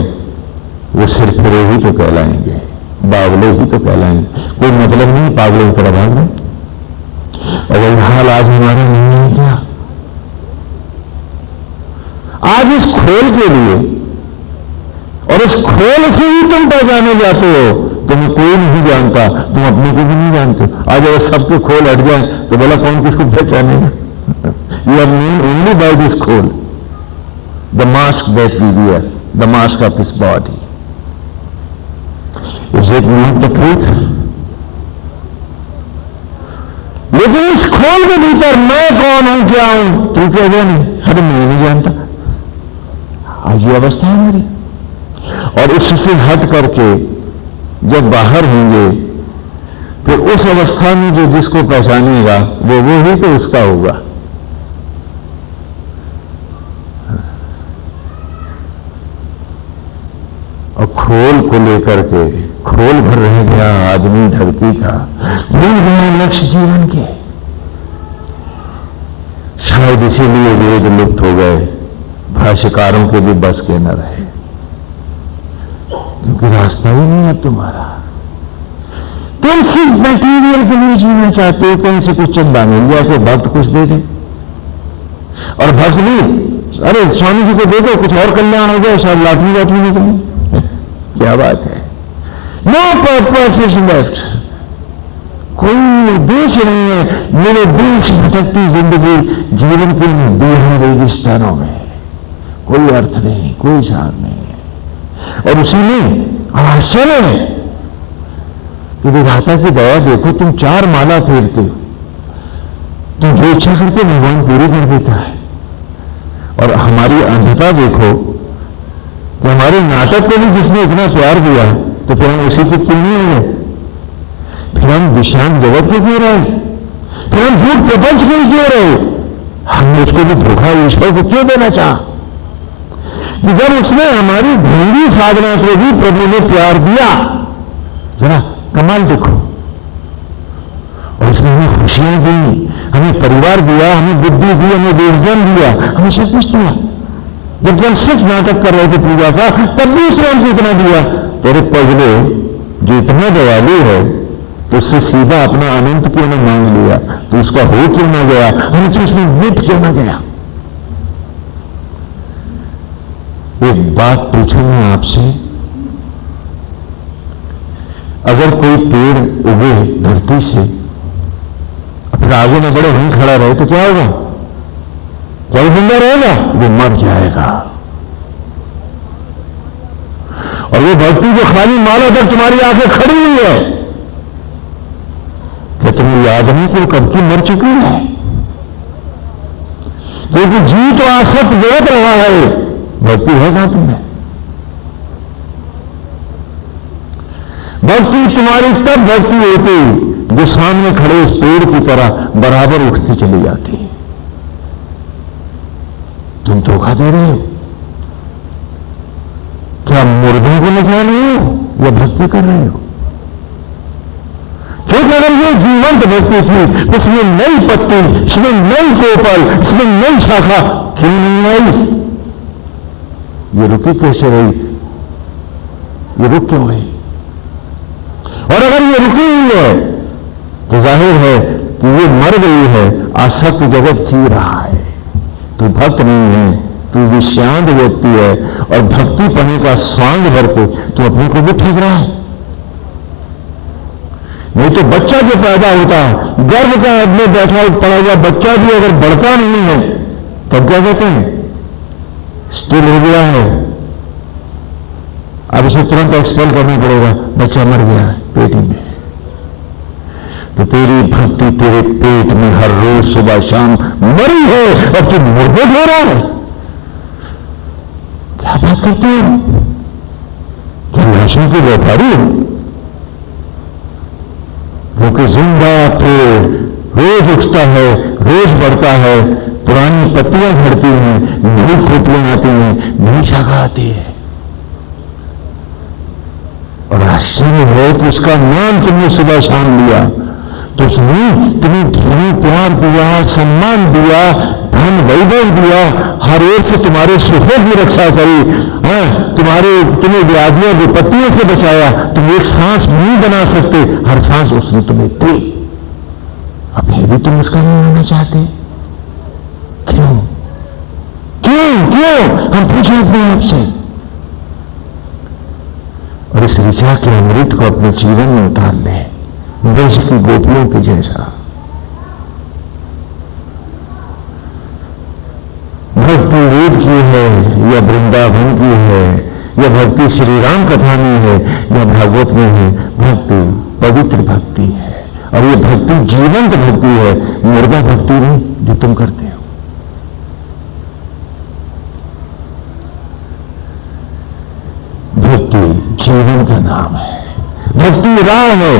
वो सिर्फ फिरे ही तो कहलाएंगे, बावले ही तो कहलाएंगे। कोई मतलब नहीं पागलों की तरह भाग रहे। और वही हाल आज हमारा नहीं है क्या? आज इस खोल के लिए और इस खोल से ही तुम पहचाने जाते हो। तुम्हें कोई नहीं जानता, तुम अपने को भी नहीं जानते। आज अगर सबके खोल हट जाए तो बोला कौन किसको पहचानेगा? You are known only by this खोल, the mask that we wear, the mask of this body. Is it not the truth? लेकिन इस खोल के भीतर मैं कौन हूं, क्या हूं, तू क्या जाने? अरे मैं नहीं जानता। आज ये अवस्था है मेरी। और उससे हट करके जब बाहर होंगे फिर उस अवस्था में जो जिसको पहचानेगा वो ही तो उसका होगा। और खोल को लेकर के खोल भर रह गया आदमी धरती का, भूल गया लक्ष्य जीवन के। शायद इसीलिए वेद लुप्त हो गए, भाष्यकारों के भी बस के न रहे, क्योंकि रास्ता ही नहीं है तुम्हारा। तुम सिर्फ मटीरियल के लिए जीना चाहते हो, कहीं से कुछ चंदा मिल जाए, कोई भक्त कुछ दे दे। और भक्त भी अरे स्वामी जी को दे दो, कुछ और कल्याण हो जाए, शायद लाठी लाठी निकले। क्या बात है? नो पर्पस इज लेफ्ट, कोई उद्देश्य नहीं है। मेरे दिल से भटकती जिंदगी जीवन के बेहद रेगिस्तानों में, कोई अर्थ नहीं, कोई सार नहीं है। और उसी में आश्चर्य है कि विधाता की दया देखो, तुम 4 माला फेरते हो, तुम जो इच्छा करते भगवान पूरी कर देता है। और हमारी अंधता देखो कि हमारे नाटक को भी जिसने इतना प्यार दिया तो फिर हम उसी को क्यों नहीं हो गए? फिर हम विषांत जगत को क्यों रहे? फिर हम झूठ प्रपंच क्यों क्यों रहे? हमने उसको भी धोखा ईश्वर को क्यों देना चाहा? जब उसने हमारी ढूंढी साधना को भी प्रभु ने प्यार दिया, जरा कमाल देखो। और उसने हमें खुशियां दी, हमें परिवार दिया, हमें बुद्धि दी, हमें देवजन दिया, हमें सब कुछ दिया। जब जब सिर्फ नाटक कर रहे थे पूजा का, तब भी उसने हमको इतना दिया। तेरे पगले जो इतना दयालु है तो उससे सीधा अपना अनंत क्यों न मांग लिया? तो उसका हो क्यों ना गया? हमें तो उसने मिट क्यों ना गया? एक बात पूछूं मैं आपसे, अगर कोई पेड़ उगे धरती से फिर आगे में बड़े वहीं खड़ा रहे तो क्या होगा? क्या वो जिंदा रहेगा? वो मर जाएगा। और वो भक्ति जो खाली माला पर तुम्हारी आंखें खड़ी हुई है, क्या तुम्हें याद नहीं कि वो कब की मर चुकी है? क्योंकि जी तो आसक्त जगत रहा है, भक्ति है कहां तुम्हें? भक्ति तुम्हारी तब भक्ति होती जो सामने खड़े उस पेड़ की तरह बराबर उठती चली जाती। तुम धोखा दे रहे हो। क्या मुर्दों को ले जा रहे हो या भक्ति कर रहे हो? क्योंकि अगर ये जीवंत भक्ति थी तो इसमें नई पत्ती, इसमें नई कोपल, इसमें नई शाखा क्यों नहीं आई? ये रुकी कैसे रही? ये रुक क्यों गई? और अगर ये रुकी हुई है तो जाहिर है कि ये मर गई है, आसक्त जगत जी रहा है। तू भक्त नहीं है, तू विषांत व्यक्ति है। और भक्ति पने का स्वांग भर के तू अपने को भी ठीक रहा है। नहीं तो बच्चा जो पैदा होता है, गर्भ का में बैठा पड़ा हुआ बच्चा भी अगर बढ़ता नहीं है तब क्या कहते हैं? स्टिल हो गया है, अब इसे तुरंत एक्सपेल करना पड़ेगा, बच्चा मर गया है पेट में। तो तेरी भक्ति तेरे पेट में हर रोज सुबह शाम मरी है और तू मुर्दे हो रहा है। क्या बात करते हो? क्या लाशों के व्यापारी हो? क्योंकि जिंदा पेड़ रोज उगता है, रोज बढ़ता है, पुरानी पत्तियां झड़ती हैं, नई खोपलियां आती हैं, नई शाखा आती है। आश्चर्य है कि उसका नाम तुमने सुबह शाम लिया, तो उसने तुम्हें धीरे प्यार दिया, सम्मान दिया, धन वैभव दिया, हर एक से तुम्हारे सुखों की रक्षा करी, तुम्हें व्याधियों विपत्तियों से बचाया, तुम एक सांस नहीं बना सकते, हर सांस उसने तुम्हें दी। अब फिर भी तुम उसका नहीं होना चाहते, क्यों क्यों क्यों? हम पूछे अपने आपसे। और इस ऋचा के अमृत को अपने जीवन में उतार ले, ब्रज की गोपियों के जैसा। भक्ति वेद की है या वृंदावन की है या भक्ति श्री राम कथा में है या भागवत में है, भक्ति पवित्र भक्ति है। और ये भक्ति जीवंत भक्ति है, मुर्दा भक्ति नहीं जो तुम करते हो। भक्ति जीवन का नाम है, भक्ति राह है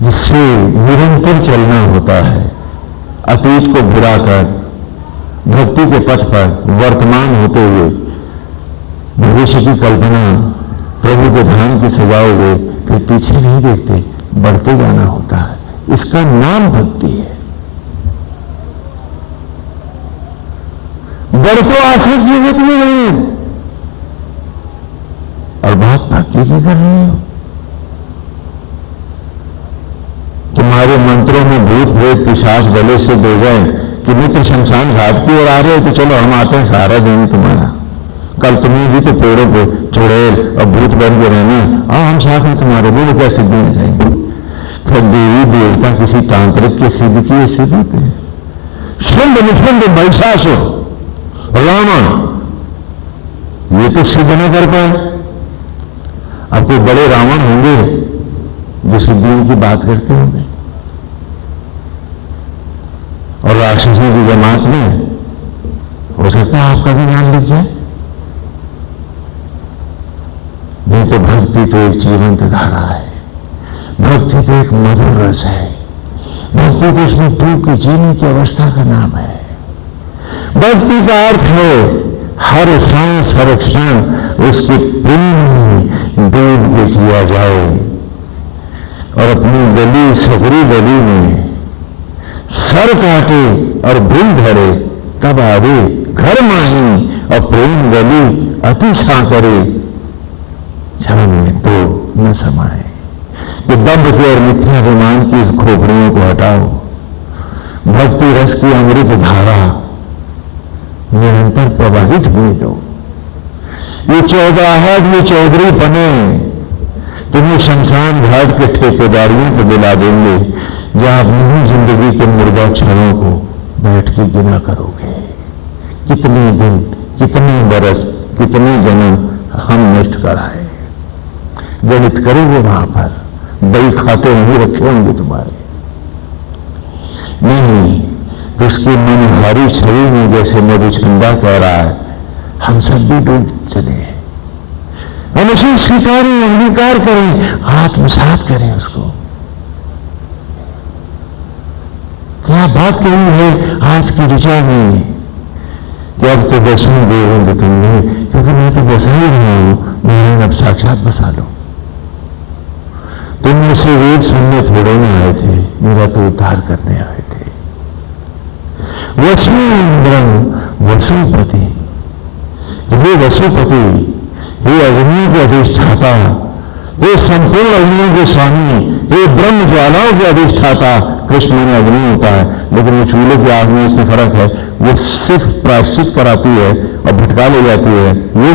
जिससे निरंतर चलना होता है। अतीत को भुलाकर भक्ति के पथ पर वर्तमान होते हुए भविष्य की कल्पना प्रभु के धाम की सजाओगे, फिर पीछे नहीं देखते, बढ़ते जाना होता है। इसका नाम भक्ति है। बढ़ तो आसक्त जीवित में नहीं, और बात भक्ति की कर रही हो। तुम्हारे मंत्रों में भूत प्रेत पिशाच गले से दे गए कि मित्र शमशान घाट की ओर आ रहे हो, तो चलो हम आते हैं, सहारा देंगे तुम्हारा। कल तुम्हें भी तो पेड़ों पे चुड़ैल और भूत बन के रहना, हम साथ में तुम्हारे बोले क्या सिद्धि में जाएंगे। फिर देवी देवता किसी तांत्रिक के सिद्ध किए सिद्ध होते हैं। शुंभ निशुंभ महिषासुर रावण ये तो सिद्ध न कर पाए। अब कोई बड़े रावण होंगे जो सिद्धियों की बात करते होंगे, और राक्षसों की जमात में हो सकता है आपका भी नाम लिख जाए। नहीं तो भक्ति तो एक जीवंत धारा है, भक्ति तो एक मधुर रस है, भक्ति तो उसमें डूब के जीने की अवस्था का नाम है। भक्ति का अर्थ है हर सांस हर क्षण उसके प्रेम डूब के जिया जाए, और अपनी गली सकरी गली में सर काटे और भूल धरे, तब आवे घर माही और प्रेम गली अति सा करे, में तो न समाए। ये दम्भ के और मिथ्याभिमान की इस खोपड़ियों को हटाओ, भक्ति रस की अमृत धारा निरंतर प्रवाहित हुए दो। ये चौधराहट, ये चौधरी बने तुम्हें शमशान घाट के ठेकेदारियों को दिला देंगे, जहां अपनी जिंदगी के मुर्दा क्षणों को बैठ के गिना करोगे। कितने दिन, कितने बरस, कितने जन्म हम नष्ट कराए, गणित करेंगे वहां पर, बई खाते नहीं रखे होंगे तुम्हारे। नहीं तो उसकी मनहारी छवि में जैसे मधुचंदा कह रहा है, हम सब भी डूब चले, हम उसे स्वीकारें, अंगीकार करें, आत्मसात करें उसको। क्या बात कही है आज की ऋचा में कि अब तो बसों गोविंद तुमने, क्योंकि मैं तो बसा ही रहा हूं, नारायण अब साक्षात बसा लो। तुम मुझसे वेद सुनने थोड़े ना आए थे, मेरा तो उद्धार करने आए थे। वसुंधरम वसुपति, हे वसुपति, हे अग्नियों के अधिष्ठाता, हे संपूर्ण अग्नियों के स्वामी, हे ब्रह्म ज्वालाओं के अधिष्ठाता। कृष्ण में अग्नि होता है, लेकिन वो चूल्हे की आग में इसमें फर्क है, वो सिर्फ प्रायश्चित कराती है और भटका ले जाती है, ये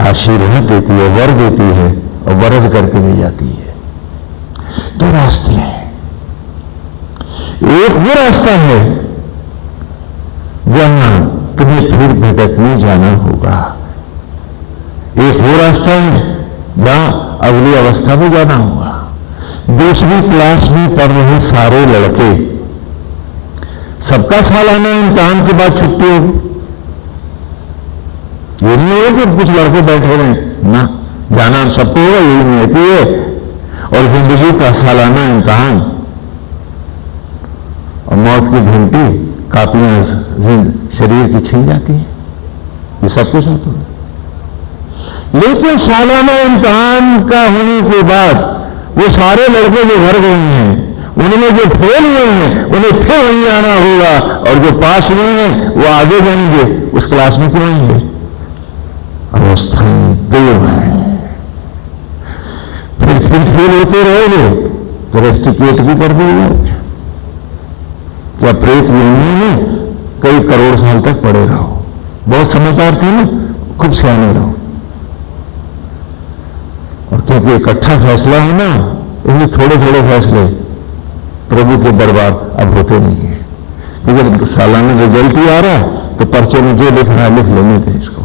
आशीर्वाद देती है, वर देती है और वरद करके ले जाती है। दो रास्ते हैं। एक वो रास्ता है जहां तुम्हें फिर भटकने जाना होगा, एक वो रास्ता है जहां अगली अवस्था में जाना होगा। दूसरी क्लास में पढ़ रहे सारे लड़के, सबका सालाना इम्तिहान के बाद छुट्टी होगी। ये नहीं है कि कुछ लड़के बैठे रहे ना, जाना सबको होगा, यही नियति है। और जिंदगी का सालाना इम्तिहान और मौत की घंटी कापियां शरीर की छीन जाती है, ये सब कुछ होता है। लेकिन सालाना इम्तिहान का होने के बाद वो सारे लड़के जो घर गए हैं, उनमें जो फेल हुए हैं उन्हें फिर वहीं आना होगा, और जो पास हुए हैं वो आगे जाएंगे, उस क्लास में क्यों आएंगे? अवस्थाएं देव है। फिर फेल होते रहेंगे तो रेस्टिकेट भी कर देगा। क्या प्रेत योनि में कई करोड़ साल तक पड़े रहो। बहुत समझदार थे ना, खूब सियाने रहो। और क्योंकि इकट्ठा फैसला है ना, इसलिए थोड़े थोड़े फैसले प्रभु के दरबार अब होते नहीं है। क्योंकि सालाना रिजल्ट ही आ रहा है तो पर्चे में जो लिख रहा है लिख लेने थे, इसको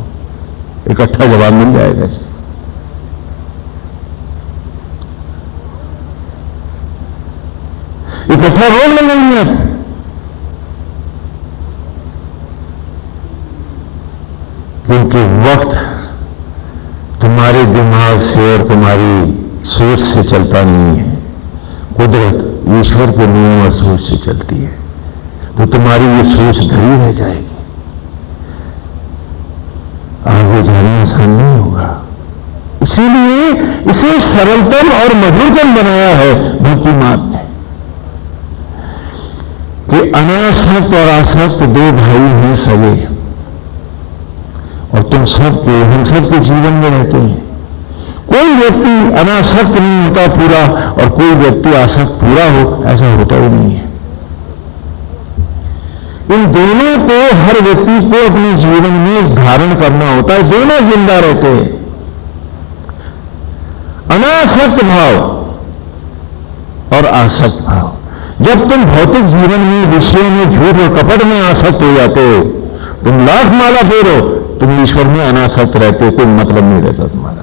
इकट्ठा जवाब मिल जाएगा। इकट्ठा रोल लगेंगे आप। क्योंकि वक्त तुम्हारे दिमाग से और तुम्हारी सोच से चलता नहीं है, कुदरत ईश्वर के नियम और सोच से चलती है। तो तुम्हारी ये सोच धरी रह जाएगी, आगे जाना आसान नहीं होगा। इसीलिए इसे सरलतम और मधुरतम बनाया है भक्ति मार्ग ने, कि अनासक्त और आसक्त दो भाई हैं सगे, और तुम सबके हम सबके जीवन में रहते हैं। कोई व्यक्ति अनासक्त नहीं होता पूरा, और कोई व्यक्ति आसक्त पूरा हो, ऐसा होता ही नहीं है। इन दोनों को हर व्यक्ति को अपने जीवन में धारण करना होता है। दोनों जिंदा रहते हैं। अनासक्त भाव और आसक्त भाव। जब तुम भौतिक जीवन में विषयों में झूठ और कपट में आसक्त हो जाते हो, तुम लाख माला फेरो, तुम ईश्वर में अनासक्त रहते हो, कोई मतलब नहीं रहता तुम्हारा।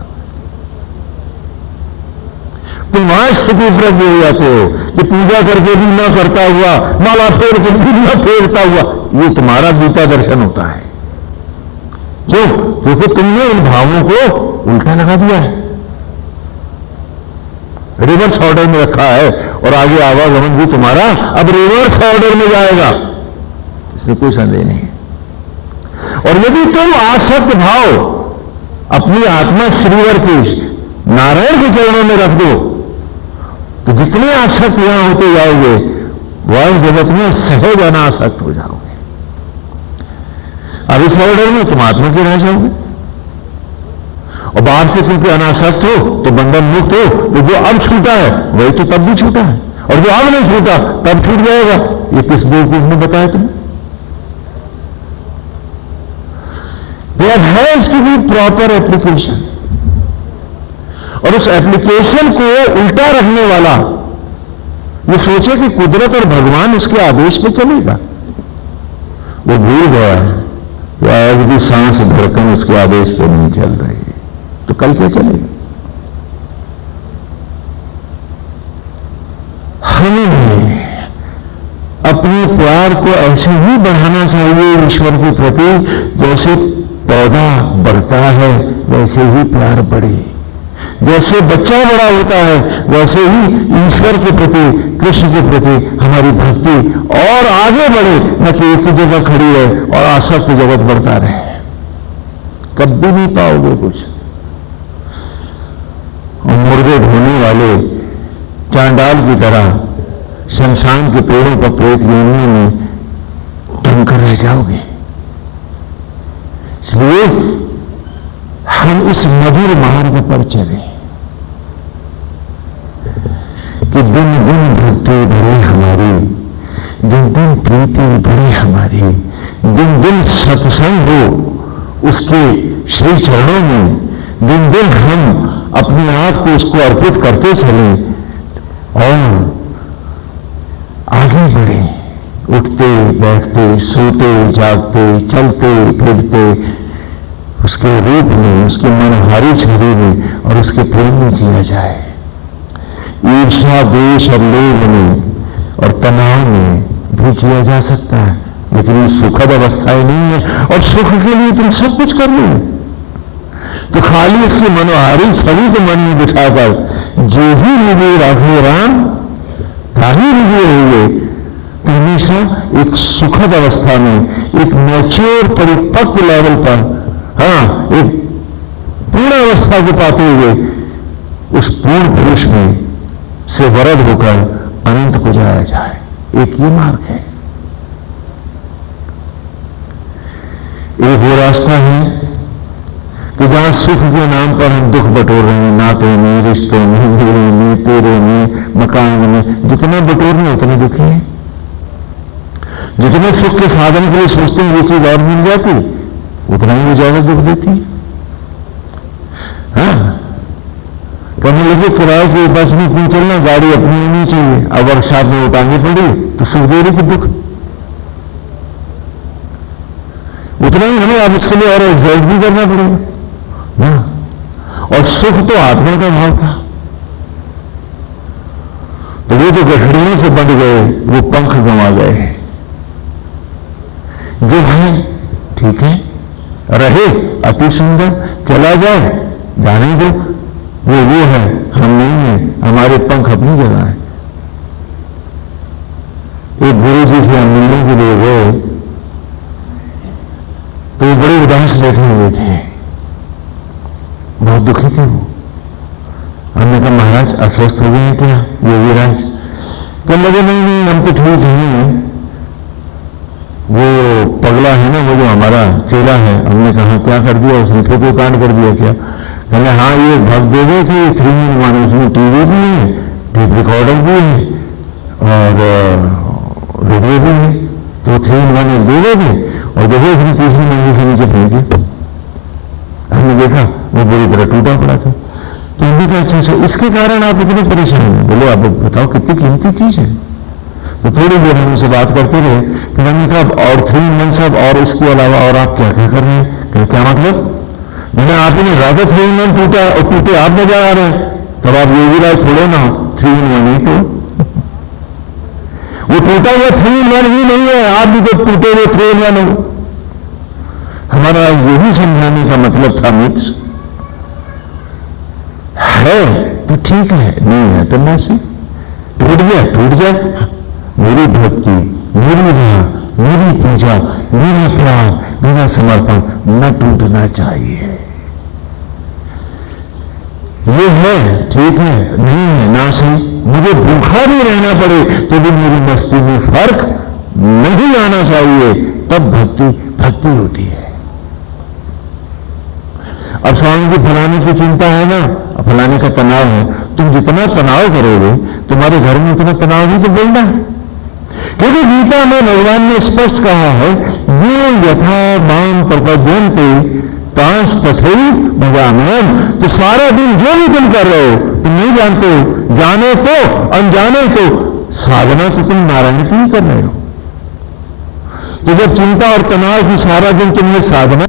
तुम वहां स्थिति प्रज्ञ हो जाते हो कि पूजा करके भी ना करता हुआ, माला फेर के भी ना फेरता हुआ, ये तुम्हारा गीता दर्शन होता है। क्यों? क्योंकि तुमने इन भावों को उल्टा लगा दिया है, रिवर्स ऑर्डर में रखा है, और आगे आवागमन भी तुम्हारा अब रिवर्स ऑर्डर में जाएगा, इसमें कोई संदेह नहीं है। और यदि तुम आसक्त भाव अपनी आत्मा श्रीवर की नारायण के चरणों में रख दो, तो जितने आसक्त यहां होते जाओगे, वह जगत में सहज अनासक्त हो जाओगे। अब इस ऑर्डर में तुम आत्मा के रह जाओगे, और बाहर से क्योंकि अनासक्त हो तो बंधन मुक्त हो, तो जो अब छूटा है वही तो तब भी छूटा है, और जो अब नहीं छूटा तब छूट जाएगा। ये किस बेवकूफ ने बताया तुम्हें? There has to be proper application, और उस एप्लीकेशन को उल्टा रखने वाला ये सोचे कि कुदरत और भगवान उसके आदेश पे चलेगा, वो भूल गया है कि आज भी सांस धड़कन उसके आदेश पे नहीं चल रही, तो कल क्या चलेगा? हमें अपने प्यार को ऐसे ही बढ़ाना चाहिए ईश्वर के प्रति, जैसे पौधा बढ़ता है वैसे ही प्यार बढ़े, जैसे बच्चा बड़ा होता है वैसे ही ईश्वर के प्रति, कृष्ण के प्रति हमारी भक्ति और आगे बढ़े, न कि एक ही जगह खड़ी रहे और आसक्त जगत बढ़ता रहे। कभी नहीं पाओगे कुछ। और मुर्गे ढोने वाले चांडाल की तरह शमशान के पेड़ों पर प्रेत योनियों में टंकर रह जाओगे। इसलिए हम इस मधुर मार्ग पर चले कि दिन दिन भक्ति बढ़े हमारी, दिन दिन प्रीति बढ़े हमारी, दिन दिन सत्संग हो उसके श्री चरणों में, दिन दिन हम अपने आप को उसको अर्पित करते चले और आगे बढ़े, उठते बैठते सोते जागते चलते फिरते उसके रूप में, उसके मनहारी छवि में और उसके प्रेम में जिया जाए। ईर्ष्या द्वेष और लोभ में और तनाव में भी जिया जा सकता है, लेकिन ये सुखद अवस्थाएं नहीं है, और सुख के लिए तुम सब कुछ कर रहे हो। तो खाली उसकी मनोहारी छवि को मन में बिठाकर जो ही मिले राघव राम ताही मिले हुए, तो हमेशा एक सुखद अवस्था में, एक मैच्योर परिपक्व लेवल पर, हाँ, एक पूर्ण अवस्था को पाते हुए उस पूर्ण पुरुष में से वरद होकर अनंत को जाया जाए। एक ये मार्ग है। एक वो रास्ता है कि जहां सुख के नाम पर हम दुख बटोर रहे हैं, नाते में, रिश्तों में, मेरे में, तेरे में, मकान में, जितना बटोरने उतने दुखी हैं। जितने सुख के साधन के लिए सोचते हैं ये चीज और मिल जाती, उतना ही वो ज्यादा दुख देती है। हाँ, कहने लगे किराए की बस में क्यों चलना, गाड़ी अपनी होनी चाहिए। अब वर्कशॉप में उतारनी पड़ी तो सुख दे रही कि दुख, उतना ही हमें अब इसके लिए और एग्जर्ट भी करना पड़ेगा ना। और सुख तो आत्मा का भाव था, तो वो जो गठड़ियों से बंध गए वो पंख गंवा गए। जो है ठीक है, रहे अति सुंदर, चला जाए जाने दो, वो है, हम नहीं है, हमारे पंख अपनी जगह है। एक गुरु जी से हम मिलने के लिए गए तो वो बड़े उदास बैठे हुए थे, बहुत दुखी थे वो। हमने कहा महाराज अस्वस्थ हो गए हैं क्या योगीराज? कहने लगे नहीं हम तो ठीक हैं, वो पगला है ना, वो जो हमारा चेला है। हमने कहा क्या कर दिया उसने? फिर कोई कांड कर दिया क्या? कहने हाँ ये भक्त दे गए थे 3-in-1, उसमें टीवी भी है, टेप रिकॉर्डर भी है और रेडियो भी है, तो 3-in-1 एक दे गए थे और देखो उसने तीसरी मंजिल से नीचे फेंक दिया। हमने देखा वो बुरी तरह टूटा पड़ा था। तो हमने कहा अच्छा से इसके कारण आप इतने परेशान हैं? बोले आप बताओ कितनी कीमती चीज है। तो थोड़ी देर हम उनसे बात करते रहे, फिर हमने कहा और 3-in-1 साहब और इसके अलावा और आप क्या क्या कर रहे हैं? क्या मतलब? मैंने आपने ज्यादा 3-in-1 टूटा और टूटे आप मजा आ रहे हैं, तब आप योगीराज थोड़े ना हो, 3-in-1 ही तो वो टूटा हुआ 3-in-1 ही नहीं है, आप भी तो टूटे हुए 3-in-1 हो। हमारा यही समझाने का मतलब था मित्र, है तो ठीक है, नहीं है तो नैसे टूट गया टूट जाए। मेरी भक्ति, मेरी राह, मेरी पूजा, मेरा प्यार, मेरा समर्पण न टूटना चाहिए। ये है ठीक है, नहीं है ना सही, मुझे भूखा भी रहना पड़े तो भी मेरी मस्ती में फर्क नहीं आना चाहिए, तब भक्ति भक्ति होती है। अब स्वामी जी फलाने की चिंता है ना, फलाने का तनाव है, तुम जितना तनाव करोगे तुम्हारे घर में उतना तनाव भी तो बढ़ना है। क्योंकि गीता में भगवान ने स्पष्ट कहा है ये यथा माम प्रपद्यन्ते तांस तथैव भजाम्यहम्। तो सारा दिन जो भी तुम कर रहे हो तुम नहीं जानते हो, जाने तो अनजाने तो साधना तो तुम नारायण की ही कर रहे हो। तो जब चिंता और तनाव की सारा दिन तुमने साधना